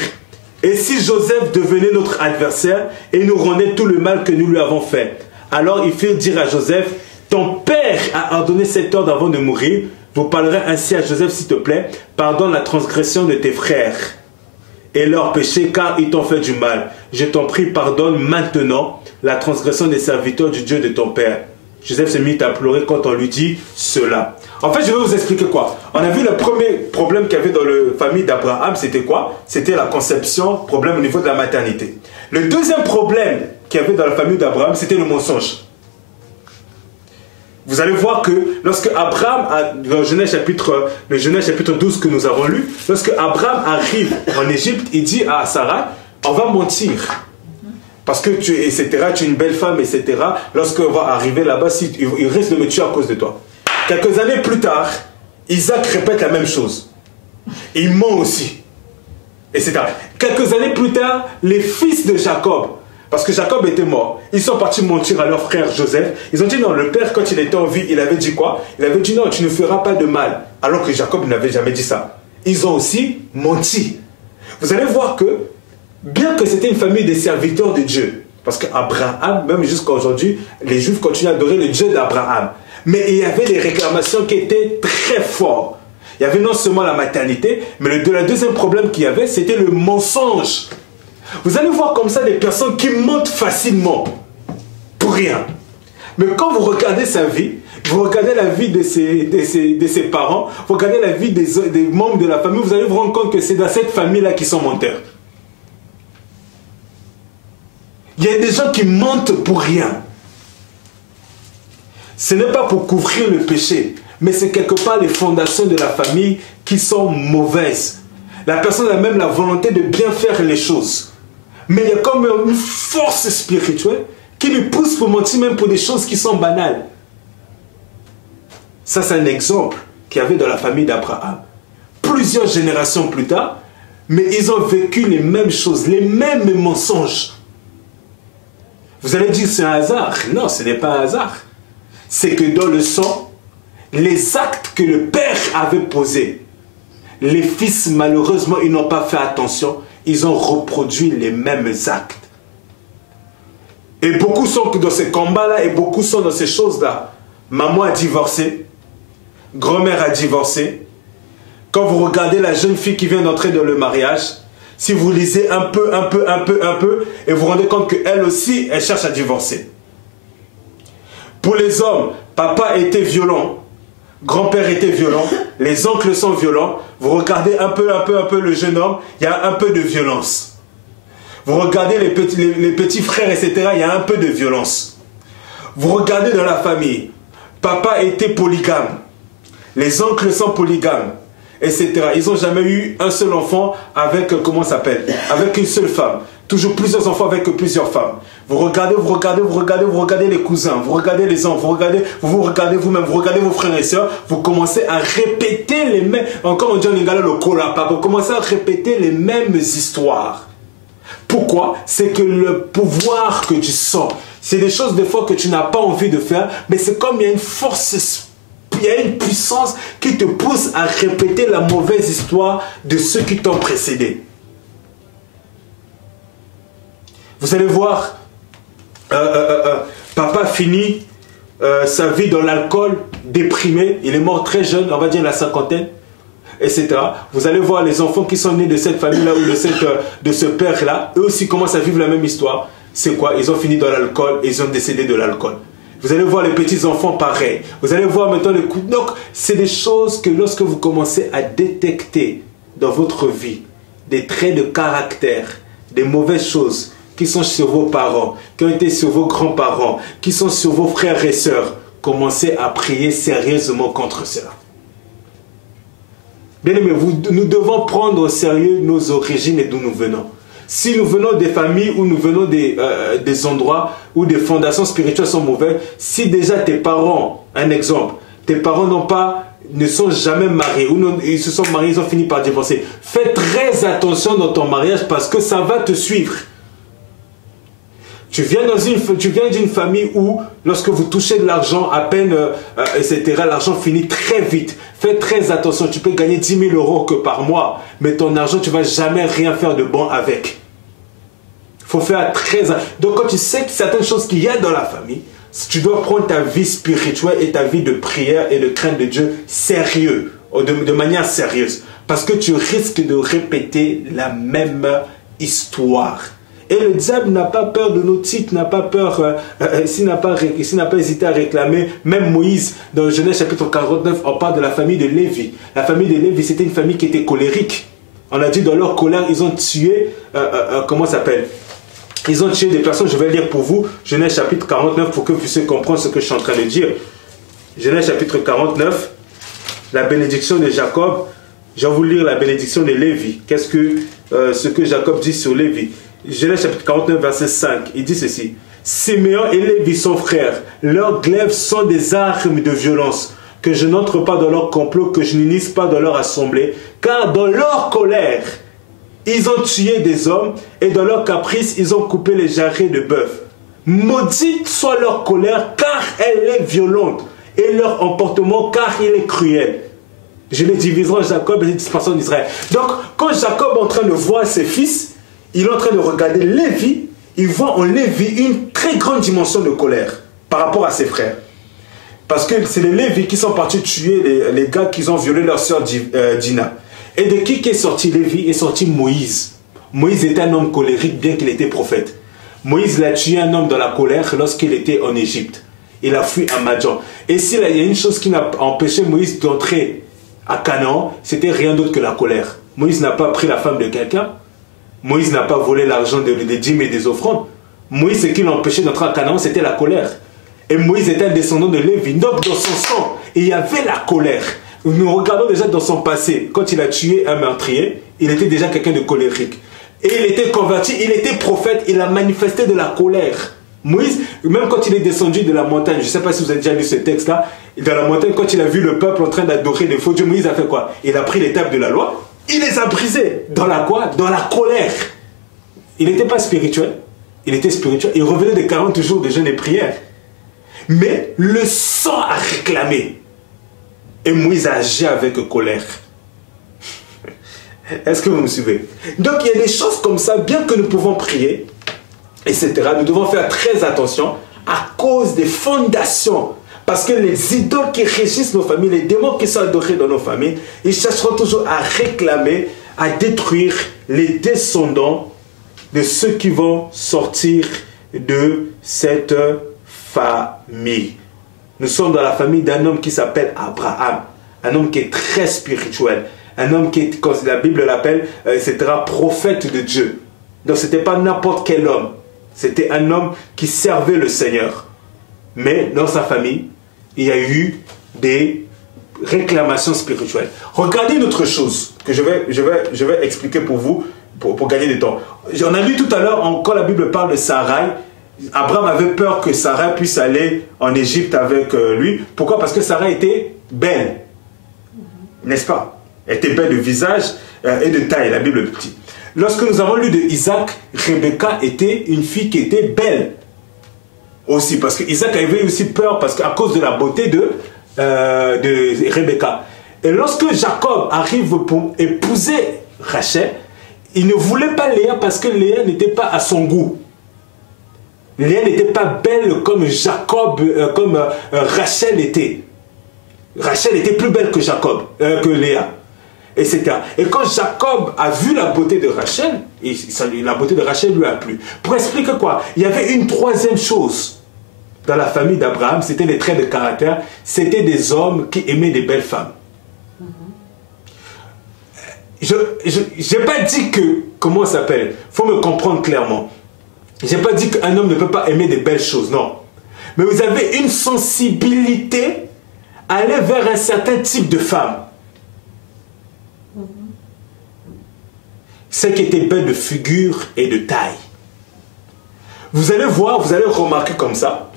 et si Joseph devenait notre adversaire et nous rendait tout le mal que nous lui avons fait? Alors ils firent dire à Joseph, ton père a ordonné cet ordre avant de mourir, vous parlerez ainsi à Joseph s'il te plaît, pardonne la transgression de tes frères et leur péché car ils t'ont fait du mal. Je t'en prie, pardonne maintenant la transgression des serviteurs du Dieu de ton père. Joseph se mit à pleurer quand on lui dit cela. En fait, je vais vous expliquer quoi. On a vu le premier problème qu'il y avait dans la famille d'Abraham, c'était quoi? C'était la conception, problème au niveau de la maternité. Le deuxième problème qu'il y avait dans la famille d'Abraham, c'était le mensonge. Vous allez voir que lorsque Abraham, dans le Genèse chapitre 12 que nous avons lu, lorsque Abraham arrive en Égypte, il dit à Sarah, on va mentir. Parce que tu es une belle femme, etc. Lorsqu'on va arriver là-bas, il risque de me tuer à cause de toi. Quelques années plus tard, Isaac répète la même chose. Il ment aussi. Etc. Quelques années plus tard, les fils de Jacob, parce que Jacob était mort, ils sont partis mentir à leur frère Joseph. Ils ont dit non, le père quand il était en vie, il avait dit quoi? Il avait dit non, tu ne feras pas de mal. Alors que Jacob n'avait jamais dit ça. Ils ont aussi menti. Vous allez voir que, bien que c'était une famille de serviteurs de Dieu, parce qu'Abraham, même jusqu'à aujourd'hui, les Juifs continuent à adorer le Dieu d'Abraham. Mais il y avait des réclamations qui étaient très fortes. Il y avait non seulement la maternité, mais le deuxième problème qu'il y avait, c'était le mensonge. Vous allez voir comme ça des personnes qui mentent facilement, pour rien. Mais quand vous regardez sa vie, vous regardez la vie de ses parents, vous regardez la vie des membres de la famille, vous allez vous rendre compte que c'est dans cette famille-là qu'ils sont menteurs. Il y a des gens qui mentent pour rien. Ce n'est pas pour couvrir le péché, mais c'est quelque part les fondations de la famille qui sont mauvaises. La personne a même la volonté de bien faire les choses. Mais il y a comme une force spirituelle qui lui pousse pour mentir même pour des choses qui sont banales. Ça, c'est un exemple qu'il y avait dans la famille d'Abraham. Plusieurs générations plus tard, mais ils ont vécu les mêmes choses, les mêmes mensonges. Vous allez dire c'est un hasard. Non, ce n'est pas un hasard. C'est que dans le sang, les actes que le père avait posés, les fils, malheureusement, ils n'ont pas fait attention. Ils ont reproduit les mêmes actes. Et beaucoup sont dans ces combats-là et beaucoup sont dans ces choses-là. Maman a divorcé. Grand-mère a divorcé. Quand vous regardez la jeune fille qui vient d'entrer dans le mariage, si vous lisez un peu, et vous vous rendez compte qu'elle aussi, elle cherche à divorcer. Pour les hommes, papa était violent, grand-père était violent, les oncles sont violents. Vous regardez un peu le jeune homme, il y a un peu de violence. Vous regardez les petits frères, etc., il y a un peu de violence. Vous regardez dans la famille, papa était polygame, les oncles sont polygames, etc. Ils n'ont jamais eu un seul enfant avec, comment ça s'appelle, avec une seule femme. Toujours plusieurs enfants avec plusieurs femmes. Vous regardez les cousins, vous regardez les enfants, vous regardez vous-même, vous regardez vos frères et sœurs, vous commencez à répéter les mêmes, encore on dit en lingala le kolapa, vous commencez à répéter les mêmes histoires. Pourquoi? C'est que le pouvoir que tu sens, c'est des choses des fois que tu n'as pas envie de faire, mais c'est comme il y a une force il y a une puissance qui te pousse à répéter la mauvaise histoire de ceux qui t'ont précédé. Vous allez voir, papa finit sa vie dans l'alcool, déprimé, il est mort très jeune, on va dire la cinquantaine, etc. Vous allez voir les enfants qui sont nés de cette famille-là ou de ce père-là, eux aussi commencent à vivre la même histoire. C'est quoi? Ils ont fini dans l'alcool et ils ont décédé de l'alcool. Vous allez voir les petits-enfants pareil. Vous allez voir maintenant les coups. Donc, c'est des choses que lorsque vous commencez à détecter dans votre vie, des traits de caractère, des mauvaises choses qui sont sur vos parents, qui ont été sur vos grands-parents, qui sont sur vos frères et sœurs, commencez à prier sérieusement contre cela. Bien aimé, nous devons prendre au sérieux nos origines et d'où nous venons. Si nous venons des familles ou nous venons des endroits où des fondations spirituelles sont mauvaises, si déjà tes parents, un exemple, tes parents ne sont jamais mariés, ou ils se sont mariés, ils ont fini par divorcer, fais très attention dans ton mariage parce que ça va te suivre. Tu viens d'une famille où, lorsque vous touchez de l'argent, à peine, etc., l'argent finit très vite. Fais très attention, tu peux gagner 10 000 € que par mois, mais ton argent, tu ne vas jamais rien faire de bon avec. Il faut faire très attention. Donc, quand tu sais que certaines choses qu'il y a dans la famille, tu dois prendre ta vie spirituelle et ta vie de prière et de crainte de Dieu sérieux, de manière sérieuse. Parce que tu risques de répéter la même histoire. Et le diable n'a pas peur de nos titres, n'a pas peur, s'il n'a pas hésité à réclamer, même Moïse, dans Genèse chapitre 49, on parle de la famille de Lévi. La famille de Lévi, c'était une famille qui était colérique. On a dit dans leur colère, ils ont tué, comment ça s'appelle? Ils ont tué des personnes, je vais lire pour vous, Genèse chapitre 49, pour que vous puissiez comprendre ce que je suis en train de dire. Genèse chapitre 49, la bénédiction de Jacob, je vais vous lire la bénédiction de Lévi. Qu'est-ce que ce que Jacob dit sur Lévi? Genèse chapitre 49, verset 5, il dit ceci. Siméon et Lévi sont frères, leurs glaives sont des armes de violence, que je n'entre pas dans leur complot, que je n'unisse pas dans leur assemblée, car dans leur colère, ils ont tué des hommes, et dans leur caprice, ils ont coupé les jarrets de bœuf. Maudite soit leur colère, car elle est violente, et leur emportement, car il est cruel. Je les diviserai en Jacob et les disperserai en Israël. Donc, quand Jacob est en train de voir ses fils, il est en train de regarder Lévi, il voit en Lévi une très grande dimension de colère par rapport à ses frères. Parce que c'est les Lévi qui sont partis tuer les gars qui ont violé leur sœur Dina. Et de qui est sorti Lévi? Est sorti Moïse. Moïse était un homme colérique bien qu'il était prophète. Moïse l'a tué un homme dans la colère lorsqu'il était en Égypte. Il a fui à Madian. Et s'il y a une chose qui n'a empêché Moïse d'entrer à Canaan, c'était rien d'autre que la colère. Moïse n'a pas pris la femme de quelqu'un. Moïse n'a pas volé l'argent des dîmes et des offrandes. Moïse, ce qui l'empêchait d'entrer à Canaan, c'était la colère. Et Moïse était un descendant de Lévi. Donc, dans son sang, il y avait la colère. Nous regardons déjà dans son passé. Quand il a tué un meurtrier, il était déjà quelqu'un de colérique. Et il était converti, il était prophète, il a manifesté de la colère. Moïse, même quand il est descendu de la montagne, je ne sais pas si vous avez déjà lu ce texte-là, dans la montagne, quand il a vu le peuple en train d'adorer des faux dieux, Moïse a fait quoi? Il a pris les tables de la loi. Il les a brisés. Dans la quoi? Dans la colère. Il n'était pas spirituel. Il était spirituel. Il revenait de 40 jours de jeûne et prière. Mais le sang a réclamé. Et Moïse a agi avec colère. Est-ce que vous me suivez? Donc il y a des choses comme ça, bien que nous pouvons prier, etc. Nous devons faire très attention à cause des fondations. Parce que les idoles qui régissent nos familles, les démons qui sont adorés dans nos familles, ils chercheront toujours à réclamer, à détruire les descendants de ceux qui vont sortir de cette famille. Nous sommes dans la famille d'un homme qui s'appelle Abraham, un homme qui est très spirituel, un homme qui est, comme la Bible l'appelle, etc., prophète de Dieu. Donc ce n'était pas n'importe quel homme, c'était un homme qui servait le Seigneur. Mais dans sa famille, il y a eu des réclamations spirituelles. Regardez une autre chose que je vais expliquer pour vous, pour gagner du temps. On a lu tout à l'heure, quand la Bible parle de Sarai, Abraham avait peur que Sarai puisse aller en Égypte avec lui. Pourquoi? Parce que Sarai était belle. N'est-ce pas? Elle était belle de visage et de taille, la Bible dit. Lorsque nous avons lu de Isaac, Rebecca était une fille qui était belle. Aussi, parce que Isaac avait aussi peur, parce qu'à cause de la beauté de Rebecca. Et lorsque Jacob arrive pour épouser Rachel, il ne voulait pas Léa parce que Léa n'était pas à son goût. Léa n'était pas belle comme Rachel était. Rachel était plus belle que que Léa. Etc. Et quand Jacob a vu la beauté de Rachel, la beauté de Rachel lui a plu. Pour expliquer quoi? Il y avait une troisième chose dans la famille d'Abraham, c'était les traits de caractère, c'était des hommes qui aimaient des belles femmes. Je n'ai pas dit que, comment ça s'appelle? Il faut me comprendre clairement. Je n'ai pas dit qu'un homme ne peut pas aimer des belles choses, non. Mais vous avez une sensibilité à aller vers un certain type de femme. Celle qui était belle de figure et de taille. Vous allez voir, vous allez remarquer comme ça,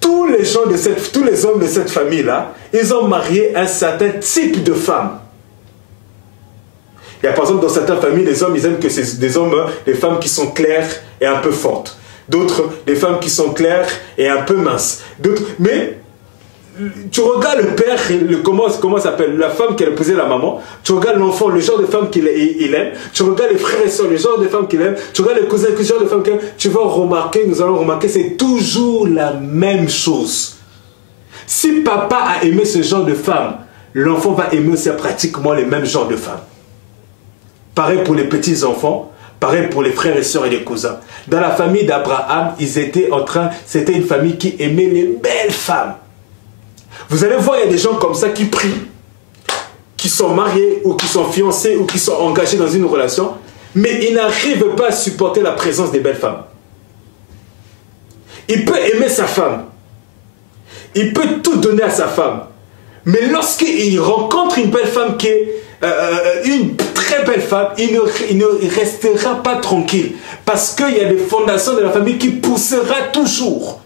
tous les hommes de cette famille-là, ils ont marié un certain type de femme. Il y a par exemple dans certaines familles, les hommes, ils aiment que c'est des femmes qui sont claires et un peu fortes. D'autres, des femmes qui sont claires et un peu minces. D'autres, mais tu regardes le père, comment s'appelle, la femme qui a épousé la maman, tu regardes l'enfant, le genre de femme qu'il aime, tu regardes les frères et soeurs, le genre de femme qu'il aime, tu regardes les cousins, le genre de femme qu'il aime, tu vas remarquer, nous allons remarquer, c'est toujours la même chose. Si papa a aimé ce genre de femme, l'enfant va aimer aussi pratiquement les mêmes genres de femmes. Pareil pour les petits-enfants, pareil pour les frères et sœurs et les cousins. Dans la famille d'Abraham, c'était une famille qui aimait les belles femmes. Vous allez voir, il y a des gens comme ça qui prient, qui sont mariés ou qui sont fiancés ou qui sont engagés dans une relation, mais ils n'arrivent pas à supporter la présence des belles femmes. Il peut aimer sa femme, il peut tout donner à sa femme, mais lorsqu'il rencontre une belle femme qui est une très belle femme, il ne restera pas tranquille, parce qu'il y a des fondations de la famille qui poussera toujours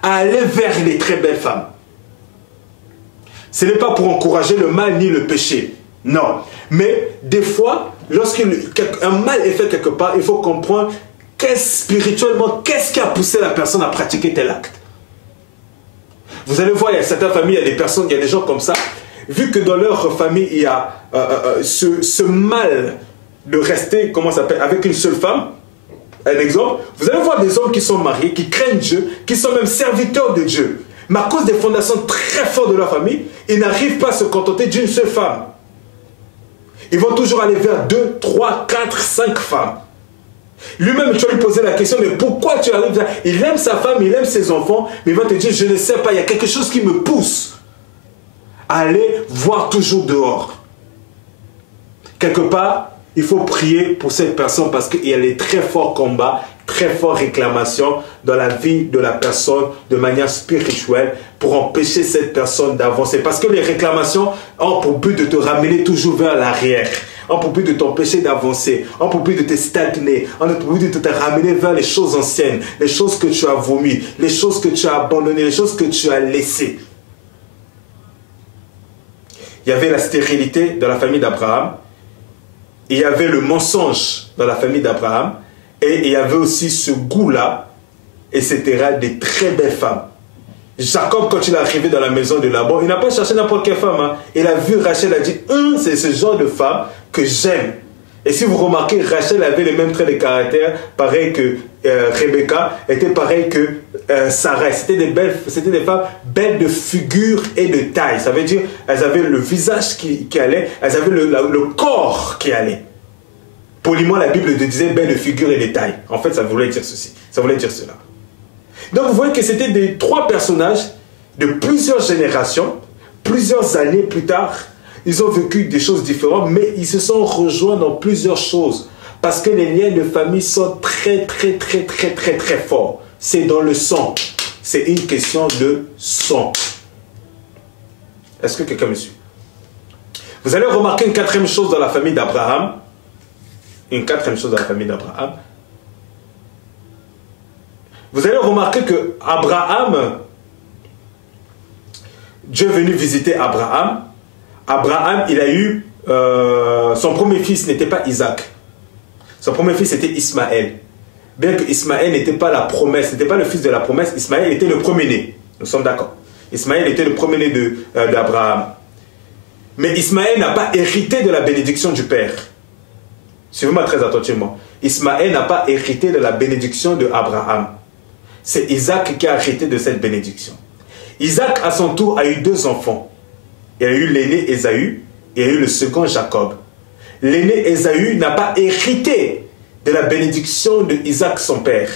à aller vers les très belles femmes. Ce n'est pas pour encourager le mal ni le péché. Non. Mais des fois, lorsqu'un mal est fait quelque part, il faut comprendre spirituellement, qu'est-ce qui a poussé la personne à pratiquer tel acte. Vous allez voir, il y a certaines familles, il y a des personnes, il y a des gens comme ça. Vu que dans leur famille, il y a ce mal de rester, comment ça s'appelle, avec une seule femme. Un exemple, vous allez voir des hommes qui sont mariés, qui craignent Dieu, qui sont même serviteurs de Dieu. Mais à cause des fondations très fortes de leur famille, ils n'arrivent pas à se contenter d'une seule femme. Ils vont toujours aller vers 2, 3, 4, 5 femmes. Lui-même, tu vas lui poser la question, mais pourquoi tu arrives là? Il aime sa femme, il aime ses enfants, mais il va te dire, je ne sais pas, il y a quelque chose qui me pousse à aller voir toujours dehors. Quelque part, il faut prier pour cette personne parce qu'il y a des très forts combats, très fortes réclamations dans la vie de la personne de manière spirituelle pour empêcher cette personne d'avancer. Parce que les réclamations ont pour but de te ramener toujours vers l'arrière, ont pour but de t'empêcher d'avancer, ont pour but de te stagner, ont pour but de te ramener vers les choses anciennes, les choses que tu as vomies, les choses que tu as abandonnées, les choses que tu as laissées. Il y avait la stérilité dans la famille d'Abraham. Il y avait le mensonge dans la famille d'Abraham et il y avait aussi ce goût-là, etc., des très belles femmes. Jacob, quand il est arrivé dans la maison de Laban, il n'a pas cherché n'importe quelle femme. Hein. Il a vu Rachel, il a dit, c'est ce genre de femme que j'aime. Et si vous remarquez, Rachel avait les mêmes traits de caractère, pareil que Rebecca, était pareil que Sarah. C'était des femmes belles de figure et de taille. Ça veut dire, elles avaient le visage qui allait, elles avaient le corps qui allait. Poliment, la Bible disait belle de figure et de taille. En fait, ça voulait dire ceci. Ça voulait dire cela. Donc, vous voyez que c'était des 3 personnages de plusieurs générations, plusieurs années plus tard. Ils ont vécu des choses différentes, mais ils se sont rejoints dans plusieurs choses. Parce que les liens de famille sont très forts. C'est dans le sang. C'est une question de sang. Est-ce que quelqu'un me suit? Vous allez remarquer une 4e chose dans la famille d'Abraham. Une 4e chose dans la famille d'Abraham. Vous allez remarquer que Abraham, Dieu est venu visiter Abraham. Abraham, il a eu, son premier fils n'était pas Isaac. Son premier fils était Ismaël. Bien que Ismaël n'était pas la promesse, n'était pas le fils de la promesse, Ismaël était le premier-né. Nous sommes d'accord. Ismaël était le premier-né d'Abraham. Mais Ismaël n'a pas hérité de la bénédiction du père. Suivez-moi très attentivement. Ismaël n'a pas hérité de la bénédiction d'Abraham. C'est Isaac qui a hérité de cette bénédiction. Isaac, à son tour, a eu 2 enfants. Il y a eu l'aîné Ésaü et il y a eu le second Jacob. L'aîné Ésaü n'a pas hérité de la bénédiction d'Isaac, son père.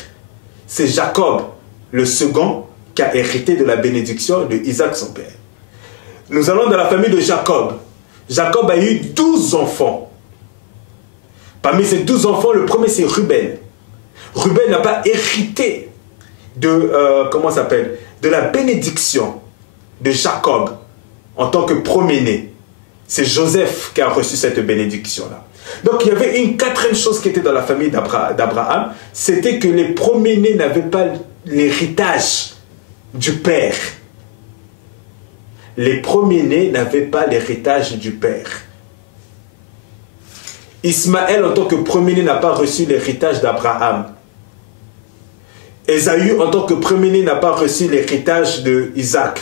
C'est Jacob, le second, qui a hérité de la bénédiction d'Isaac, son père. Nous allons dans la famille de Jacob. Jacob a eu 12 enfants. Parmi ces 12 enfants, le premier c'est Ruben. Ruben n'a pas hérité de, de la bénédiction de Jacob en tant que premier-né. C'est Joseph qui a reçu cette bénédiction-là. Donc il y avait une 4e chose qui était dans la famille d'Abraham, c'était que les premiers-nés n'avaient pas l'héritage du père. Les premiers-nés n'avaient pas l'héritage du père. Ismaël, en tant que premier-né, n'a pas reçu l'héritage d'Abraham. Ésaü, en tant que premier-né, n'a pas reçu l'héritage d'Isaac.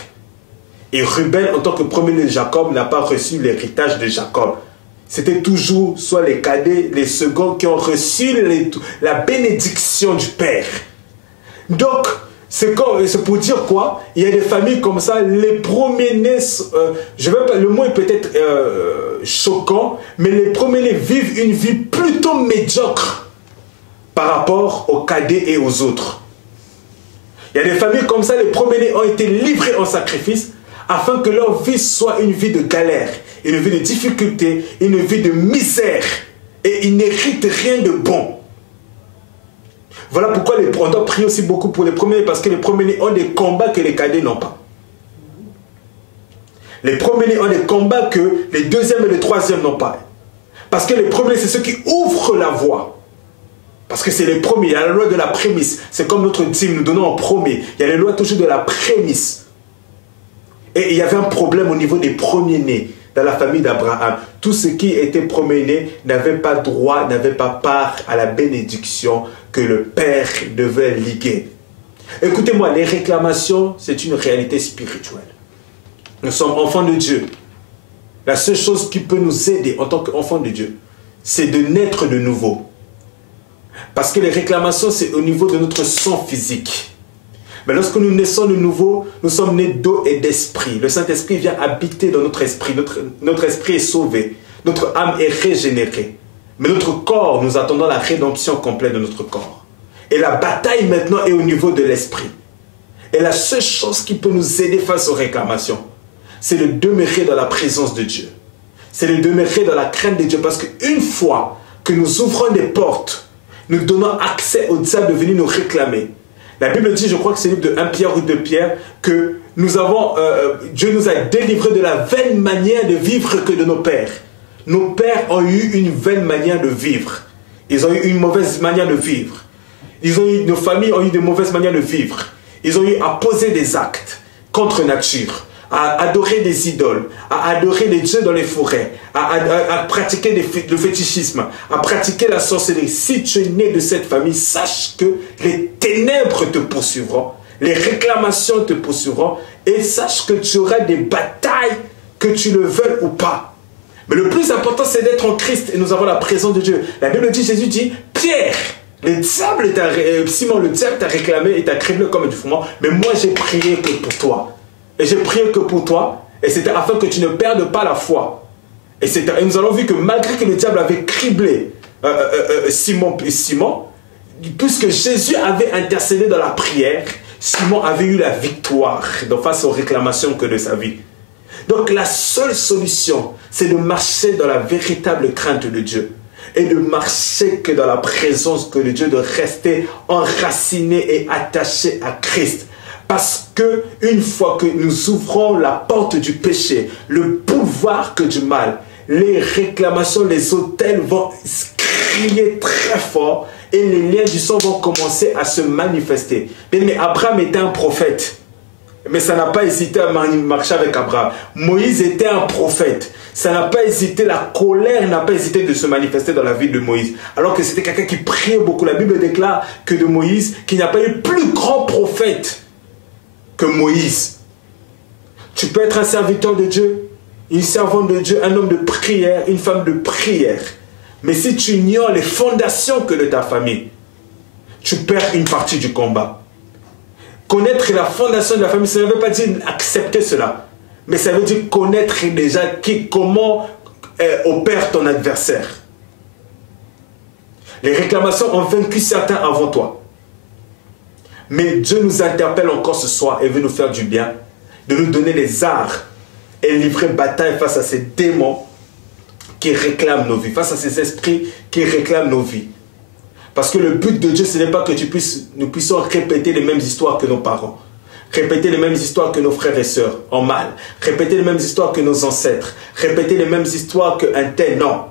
Et Ruben, en tant que premier-né de Jacob, n'a pas reçu l'héritage de Jacob. C'était toujours soit les cadets, les seconds qui ont reçu la bénédiction du père. Donc, c'est pour dire quoi? Il y a des familles comme ça, les premiers-nés, le mot est peut-être choquant, mais les premiers-nés vivent une vie plutôt médiocre par rapport aux cadets et aux autres. Il y a des familles comme ça, les premiers-nés ont été livrés en sacrifice afin que leur vie soit une vie de galère, une vie de difficulté, une vie de misère, et ils n'héritent rien de bon. Voilà pourquoi on doit prier aussi beaucoup pour les premiers, parce que les premiers ont des combats que les cadets n'ont pas. Les premiers ont des combats que les deuxièmes et les troisièmes n'ont pas. Parce que les premiers, c'est ceux qui ouvrent la voie. Parce que c'est les premiers, il y a la loi de la prémisse. C'est comme notre dîme, nous donnons en premier. Il y a les lois toujours de la prémisse. Et il y avait un problème au niveau des premiers-nés dans la famille d'Abraham. Tous ceux qui étaient premiers-nés n'avaient pas droit, n'avaient pas part à la bénédiction que le Père devait liguer. Écoutez-moi, les réclamations, c'est une réalité spirituelle. Nous sommes enfants de Dieu. La seule chose qui peut nous aider en tant qu'enfants de Dieu, c'est de naître de nouveau. Parce que les réclamations, c'est au niveau de notre sang physique. Mais lorsque nous naissons de nouveau, nous sommes nés d'eau et d'esprit. Le Saint-Esprit vient habiter dans notre esprit. Notre esprit est sauvé. Notre âme est régénérée. Mais notre corps, nous attendons la rédemption complète de notre corps. Et la bataille maintenant est au niveau de l'esprit. Et la seule chose qui peut nous aider face aux réclamations, c'est de demeurer dans la présence de Dieu. C'est de demeurer dans la crainte de Dieu. Parce qu'une fois que nous ouvrons des portes, nous donnons accès au diable de venir nous réclamer. La Bible dit, je crois que c'est le livre de 1 Pierre ou 2 Pierre, que Dieu nous a délivrés de la vaine manière de vivre que de nos pères. Nos pères ont eu une vaine manière de vivre. Ils ont eu une mauvaise manière de vivre. Nos familles ont eu de mauvaises manières de vivre. Ils ont eu à poser des actes contre nature, à adorer des idoles, à adorer les dieux dans les forêts, à pratiquer le fétichisme, à pratiquer la sorcellerie. Si tu es né de cette famille, sache que les ténèbres te poursuivront, les réclamations te poursuivront, et sache que tu auras des batailles, que tu le veuilles ou pas. Mais le plus important, c'est d'être en Christ et nous avons la présence de Dieu. La Bible dit, Jésus dit, Pierre, Simon, le diable t'a réclamé et t'a criblé comme du froment, mais moi j'ai prié que pour toi. Et j'ai prié que pour toi, et c'était afin que tu ne perdes pas la foi. Et nous allons voir que malgré que le diable avait criblé Simon, puisque Jésus avait intercédé dans la prière, Simon avait eu la victoire face aux réclamations que de sa vie. Donc la seule solution, c'est de marcher dans la véritable crainte de Dieu. Et de marcher que dans la présence de Dieu, de rester enraciné et attaché à Christ. Parce que une fois que nous ouvrons la porte du péché, le pouvoir que du mal, les réclamations, les autels vont crier très fort et les liens du sang vont commencer à se manifester. Mais Abraham était un prophète. Mais ça n'a pas hésité à marcher avec Abraham. Moïse était un prophète. Ça n'a pas hésité, la colère n'a pas hésité de se manifester dans la vie de Moïse. Alors que c'était quelqu'un qui priait beaucoup. La Bible déclare que de Moïse, qu'il n'y a pas eu plus grand prophète que Moïse. Tu peux être un serviteur de Dieu, une servante de Dieu, un homme de prière, une femme de prière. Mais si tu ignores les fondations que de ta famille, tu perds une partie du combat. Connaître la fondation de la famille, ça ne veut pas dire accepter cela. Mais ça veut dire connaître déjà comment opère ton adversaire. Les réclamations ont vaincu certains avant toi. Mais Dieu nous interpelle encore ce soir et veut nous faire du bien, de nous donner les arts et livrer bataille face à ces démons qui réclament nos vies, face à ces esprits qui réclament nos vies. Parce que le but de Dieu, ce n'est pas que nous puissions répéter les mêmes histoires que nos parents, répéter les mêmes histoires que nos frères et sœurs en mal, répéter les mêmes histoires que nos ancêtres, répéter les mêmes histoires qu'un tel. Non.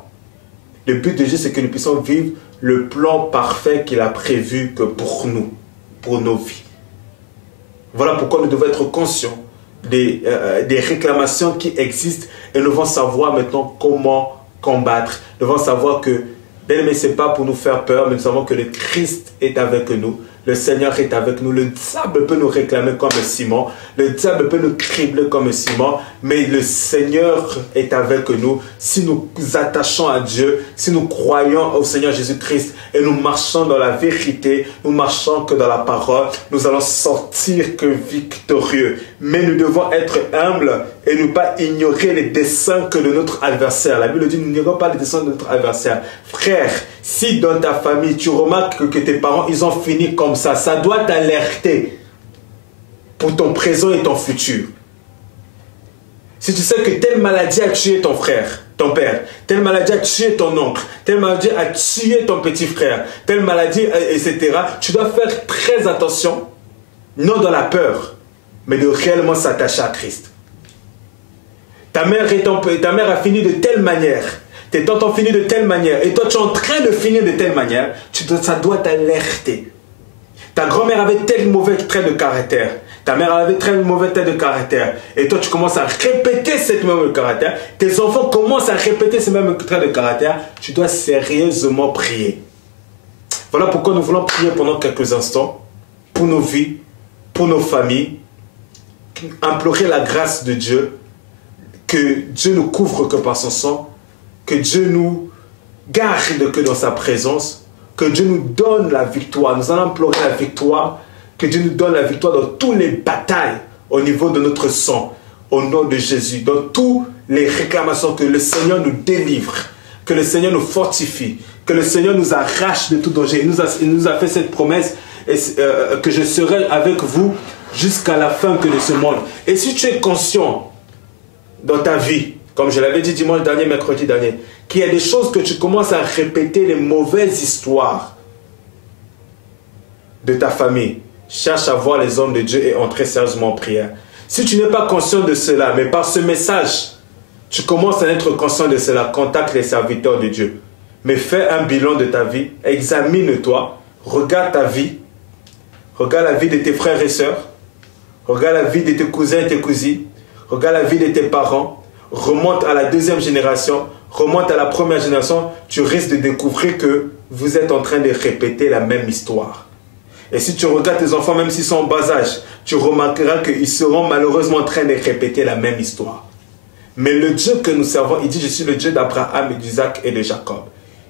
Le but de Dieu, c'est que nous puissions vivre le plan parfait qu'il a prévu que pour nous, pour nos vies. Voilà pourquoi nous devons être conscients des réclamations qui existent et nous devons savoir maintenant comment combattre. Nous devons savoir que, bien aimé, ce n'est pas pour nous faire peur, mais nous savons que le Christ est avec nous. Le Seigneur est avec nous. Le diable peut nous réclamer comme Simon. Le diable peut nous cribler comme Simon. Mais le Seigneur est avec nous. Si nous attachons à Dieu, si nous croyons au Seigneur Jésus-Christ et nous marchons dans la vérité, nous marchons que dans la parole, nous allons sortir que victorieux. Mais nous devons être humbles et ne pas ignorer les desseins que de notre adversaire. La Bible dit, nous n'ignorons pas les desseins de notre adversaire. Frère, si dans ta famille, tu remarques que tes parents, ils ont fini comme ça doit t'alerter pour ton présent et ton futur. Si tu sais que telle maladie a tué ton frère, ton père, telle maladie a tué ton oncle, telle maladie a tué ton petit frère, telle maladie, etc., tu dois faire très attention, non dans la peur, mais de réellement s'attacher à Christ. Ta mère a fini de telle manière, tes tantes ont fini de telle manière, et toi tu es en train de finir de telle manière, ça doit t'alerter. Ta grand-mère avait tel mauvais trait de caractère. Ta mère avait tel mauvais trait de caractère. Et toi, tu commences à répéter cette même caractère. Tes enfants commencent à répéter ce même trait de caractère. Tu dois sérieusement prier. Voilà pourquoi nous voulons prier pendant quelques instants pour nos vies, pour nos familles. Implorer la grâce de Dieu. Que Dieu nous couvre que par son sang. Que Dieu nous garde que dans sa présence. Que Dieu nous donne la victoire. Nous allons implorer la victoire. Que Dieu nous donne la victoire dans toutes les batailles au niveau de notre sang. Au nom de Jésus. Dans toutes les réclamations. Que le Seigneur nous délivre. Que le Seigneur nous fortifie. Que le Seigneur nous arrache de tout danger. Il nous a fait cette promesse. Que je serai avec vous jusqu'à la fin de ce monde. Et si tu es conscient dans ta vie, comme je l'avais dit dimanche dernier, mercredi dernier, qu'il y a des choses que tu commences à répéter, les mauvaises histoires de ta famille, cherche à voir les hommes de Dieu et entrer sérieusement en prière. Si tu n'es pas conscient de cela, mais par ce message, tu commences à être conscient de cela, contacte les serviteurs de Dieu. Mais fais un bilan de ta vie, examine-toi, regarde ta vie, regarde la vie de tes frères et sœurs, regarde la vie de tes cousins et tes cousines, regarde la vie de tes parents, remonte à la deuxième génération, remonte à la première génération, tu risques de découvrir que vous êtes en train de répéter la même histoire. Et si tu regardes tes enfants, même s'ils sont en bas âge, tu remarqueras qu'ils seront malheureusement en train de répéter la même histoire. Mais le Dieu que nous servons, il dit, je suis le Dieu d'Abraham et d'Isaac et de Jacob.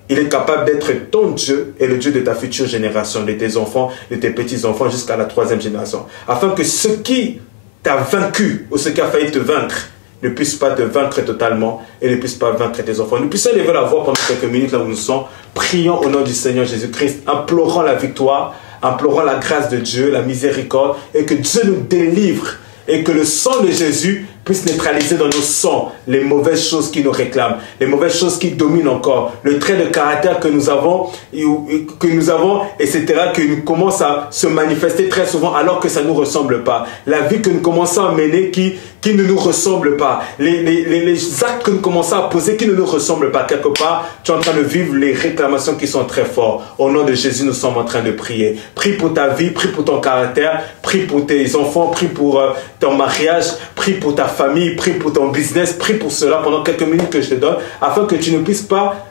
Il est capable d'être ton Dieu et le Dieu de ta future génération, de tes enfants, de tes petits-enfants jusqu'à la troisième génération. Afin que ce qui t'a vaincu ou ce qui a failli te vaincre ne puisse pas te vaincre totalement et ne puisse pas vaincre tes enfants. Nous puissions lever la voix pendant quelques minutes là où nous sommes. Prions au nom du Seigneur Jésus-Christ, implorant la victoire, implorant la grâce de Dieu, la miséricorde, et que Dieu nous délivre et que le sang de Jésus puisse neutraliser dans nos sangs les mauvaises choses qui nous réclament, les mauvaises choses qui dominent encore, le trait de caractère que nous avons, etc., qui nous commence à se manifester très souvent alors que ça ne nous ressemble pas. La vie que nous commençons à mener qui ne nous ressemble pas. Les actes que nous commençons à poser qui ne nous ressemblent pas. Quelque part, tu es en train de vivre les réclamations qui sont très fortes. Au nom de Jésus, nous sommes en train de prier. Prie pour ta vie, prie pour ton caractère, prie pour tes enfants, prie pour ton mariage, prie pour ta famille, prie pour ton business, prie pour cela pendant quelques minutes que je te donne, afin que tu ne puisses pas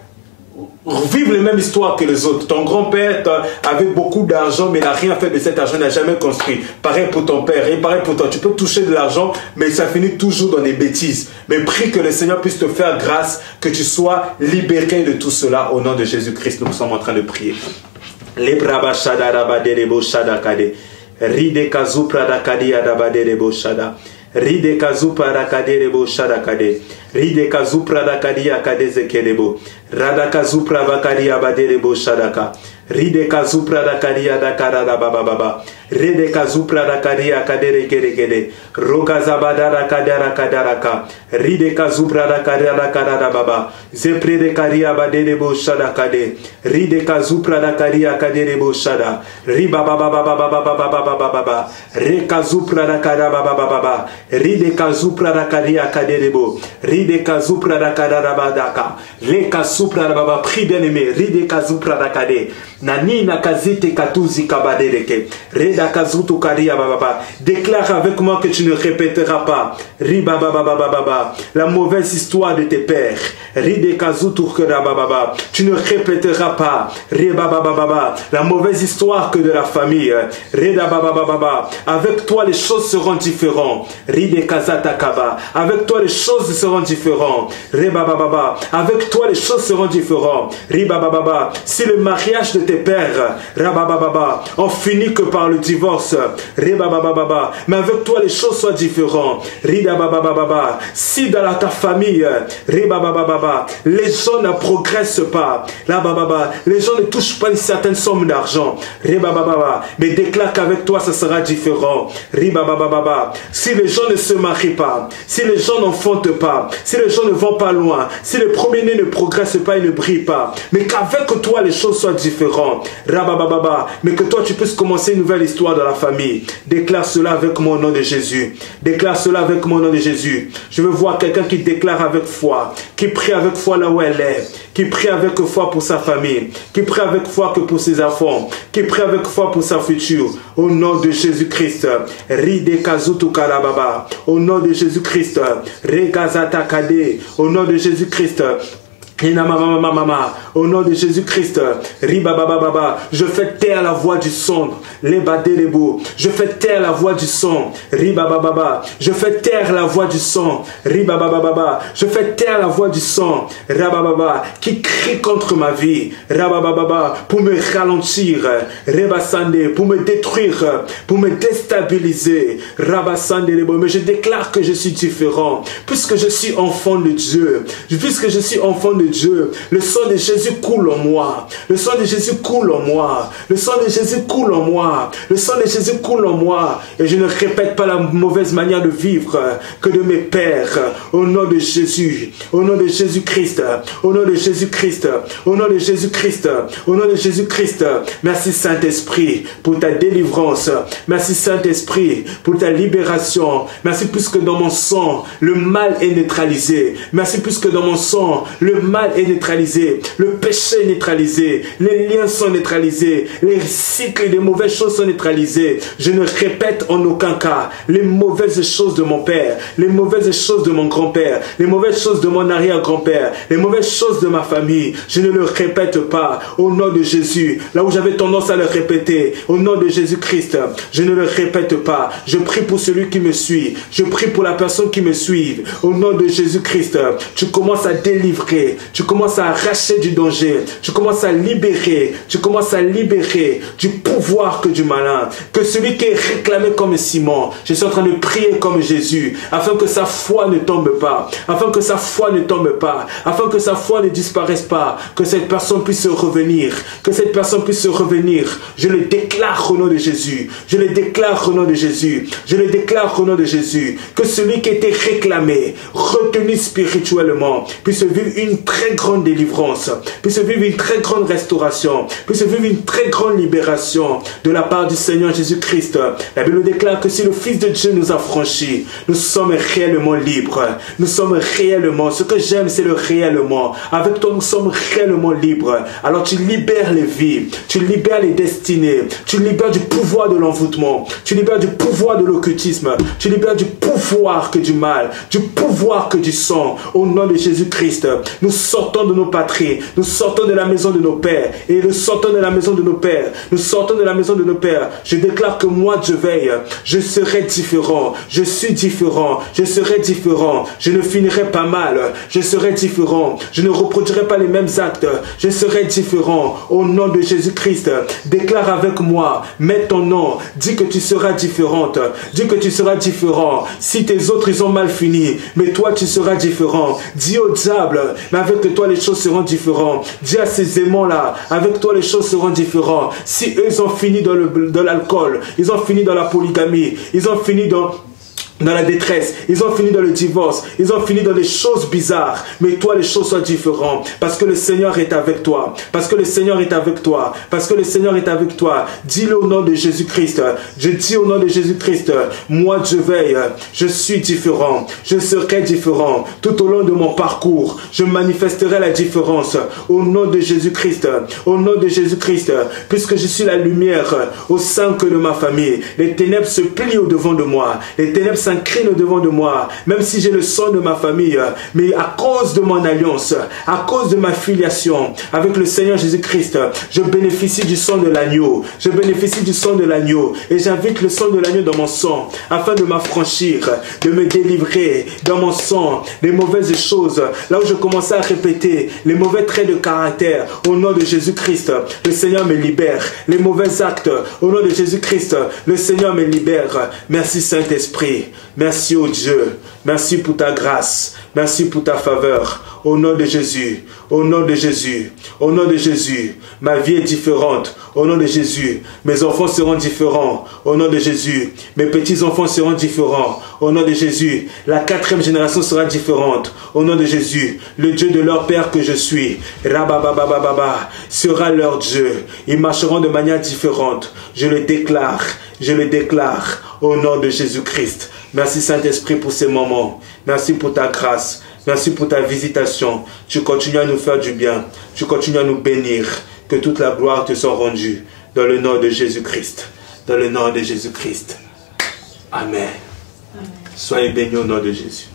vivre les mêmes histoires que les autres. Ton grand-père avait beaucoup d'argent, mais n'a rien fait de cet argent, n'a jamais construit. Pareil pour ton père et pareil pour toi. Tu peux toucher de l'argent, mais ça finit toujours dans des bêtises. Mais prie que le Seigneur puisse te faire grâce, que tu sois libéré de tout cela au nom de Jésus-Christ. Nous sommes en train de prier. Ride kazu prada kadi adabade rebo shada. Ride kazu prada kadi rebo shada kade. Ride kazu prada kadi akade zekelebo. Rada kazu prada kadi abade rebo shadaka. Ride kazu prada kadi adakara baba baba. Ride kazu prada kadi akade rekerekede. Rogazabadara kadara kadaraka. Ride kazu prada kadi adakara baba. Zepre de kadi abade rebo shada kade. Ride kazu prada kadi akade rebo shada. Riba baba baba baba baba baba. Rekazu prada kada baba baba. Ride kazu prada kadi akade rebo. Ride kazu prada kada badaka. Le kazu prada baba. Prie bien aimé. Ride kazu prada kade. Nani na kazite katuzi kabadereke. Reda kazutu karia baba. Déclare avec moi que tu ne répéteras pas. Riba baba baba baba. La mauvaise histoire de tes pères. Ride kazutu baba. Tu ne répéteras pas. Riba baba baba. La mauvaise histoire que de la famille. Reda baba baba. Avec toi les choses seront différentes. Ride kazata kaba. Avec toi les choses seront différentes. Riba baba. Avec toi les choses seront différentes. Riba baba. Si le mariage de tes pères, rabababa, on finit que par le divorce, ribababa, mais avec toi les choses soient différentes, ridabababa. Si dans ta famille, ribababa, les gens ne progressent pas, rabababa, les gens ne touchent pas une certaine somme d'argent, ribababa, mais déclare qu'avec toi ça sera différent, ribababa. Si les gens ne se marient pas, si les gens n'enfantent pas, si les gens ne vont pas loin, si les premiers-nés ne progressent pas et ne brillent pas, mais qu'avec toi les choses soient différentes. Rabababa, mais que toi tu puisses commencer une nouvelle histoire dans la famille. Déclare cela avec moi au nom de Jésus. Déclare cela avec moi au nom de Jésus. Je veux voir quelqu'un qui déclare avec foi, qui prie avec foi là où elle est, qui prie avec foi pour sa famille, qui prie avec foi que pour ses enfants, qui prie avec foi pour sa future. Au nom de Jésus-Christ. Ride kazutu karababa. Au nom de Jésus-Christ. Regazata kade. Au nom de Jésus-Christ. Au nom de Jésus-Christ, ribababa, je fais taire la voix du son, je fais taire la voix du son, ribababa, je fais taire la voix du son, ribababa, je fais taire la voix du son, rabababa, qui crie contre ma vie, rabababa, pour me ralentir, rebasande, pour me détruire, pour me déstabiliser, rabasande, mais je déclare que je suis différent, puisque je suis enfant de Dieu, puisque je suis enfant de Dieu, le sang de Jésus coule en moi. Le sang de Jésus coule en moi. Le sang de Jésus coule en moi. Le sang de Jésus coule en moi. Et je ne répète pas la mauvaise manière de vivre que de mes pères. Au nom de Jésus. Au nom de Jésus-Christ. Au nom de Jésus-Christ. Au nom de Jésus-Christ. Au nom de Jésus-Christ. Merci Saint-Esprit pour ta délivrance. Merci Saint-Esprit pour ta libération. Merci puisque dans mon sang, le mal est neutralisé. Merci puisque dans mon sang, le mal est neutralisé, le péché est neutralisé, les liens sont neutralisés, les cycles des mauvaises choses sont neutralisés. Je ne répète en aucun cas les mauvaises choses de mon père, les mauvaises choses de mon grand-père, les mauvaises choses de mon arrière-grand-père, les mauvaises choses de ma famille. Je ne le répète pas au nom de Jésus. Là où j'avais tendance à le répéter, au nom de Jésus-Christ, je ne le répète pas. Je prie pour celui qui me suit. Je prie pour la personne qui me suit. Au nom de Jésus-Christ, tu commences à délivrer. Tu commences à arracher du danger, tu commences à libérer, du pouvoir que du malin, que celui qui est réclamé comme Simon, je suis en train de prier comme Jésus, afin que sa foi ne tombe pas, afin que sa foi ne tombe pas, afin que sa foi ne disparaisse pas, que cette personne puisse revenir, je le déclare au nom de Jésus, je le déclare au nom de Jésus, que celui qui était réclamé, retenu spirituellement, puisse vivre une très grande délivrance, puisse vivre une très grande restauration, puisse vivre une très grande libération de la part du Seigneur Jésus-Christ. La Bible déclare que si le Fils de Dieu nous a franchis, nous sommes réellement libres. Nous sommes réellement, ce que j'aime c'est le réellement. Avec toi nous sommes réellement libres. Alors tu libères les vies, tu libères les destinées, tu libères du pouvoir de l'envoûtement, tu libères du pouvoir de l'occultisme, tu libères du pouvoir que du mal, du pouvoir que du sang. Au nom de Jésus-Christ, nous sortons de nos patries, nous sortons de la maison de nos pères, et nous sortons de la maison de nos pères, nous sortons de la maison de nos pères. Je déclare que moi, je veille, je serai différent, je suis différent, je serai différent, je ne finirai pas mal, je serai différent, je ne reproduirai pas les mêmes actes, je serai différent. Au nom de Jésus-Christ, déclare avec moi, mets ton nom, dis que tu seras différente, dis que tu seras différent. Si tes autres, ils ont mal fini, mais toi, tu seras différent. Dis au diable, mais avec toi, les choses seront différentes. Dis à ces aimants-là, avec toi, les choses seront différentes. Si eux, ils ont fini dans l'alcool, ils ont fini dans la polygamie, ils ont fini dans la détresse, ils ont fini dans le divorce, ils ont fini dans des choses bizarres, mais toi les choses soient différentes, parce que le Seigneur est avec toi, parce que le Seigneur est avec toi, parce que le Seigneur est avec toi. Dis-le au nom de Jésus-Christ. Je dis au nom de Jésus-Christ, moi je veille, je suis différent, je serai différent tout au long de mon parcours, je manifesterai la différence au nom de Jésus-Christ, au nom de Jésus-Christ, puisque je suis la lumière au sein que de ma famille. Les ténèbres se plient au devant de moi, les ténèbres s'inclinent au devant de moi, même si j'ai le sang de ma famille, mais à cause de mon alliance, à cause de ma filiation avec le Seigneur Jésus-Christ, je bénéficie du sang de l'agneau, je bénéficie du sang de l'agneau, et j'invite le sang de l'agneau dans mon sang, afin de m'affranchir, de me délivrer dans mon sang, les mauvaises choses, là où je commençais à répéter, les mauvais traits de caractère, au nom de Jésus-Christ, le Seigneur me libère, les mauvais actes, au nom de Jésus-Christ, le Seigneur me libère. Merci Saint-Esprit. Merci ô Dieu, merci pour ta grâce, merci pour ta faveur, au nom de Jésus, au nom de Jésus, au nom de Jésus, ma vie est différente, au nom de Jésus, mes enfants seront différents, au nom de Jésus, mes petits-enfants seront différents, au nom de Jésus, la 4e génération sera différente, au nom de Jésus, le Dieu de leur Père que je suis, Rabababababa, sera leur Dieu, ils marcheront de manière différente, je le déclare, au nom de Jésus-Christ. Merci Saint-Esprit pour ces moments. Merci pour ta grâce. Merci pour ta visitation. Tu continues à nous faire du bien. Tu continues à nous bénir. Que toute la gloire te soit rendue. Dans le nom de Jésus-Christ. Dans le nom de Jésus-Christ. Amen. Soyez bénis au nom de Jésus.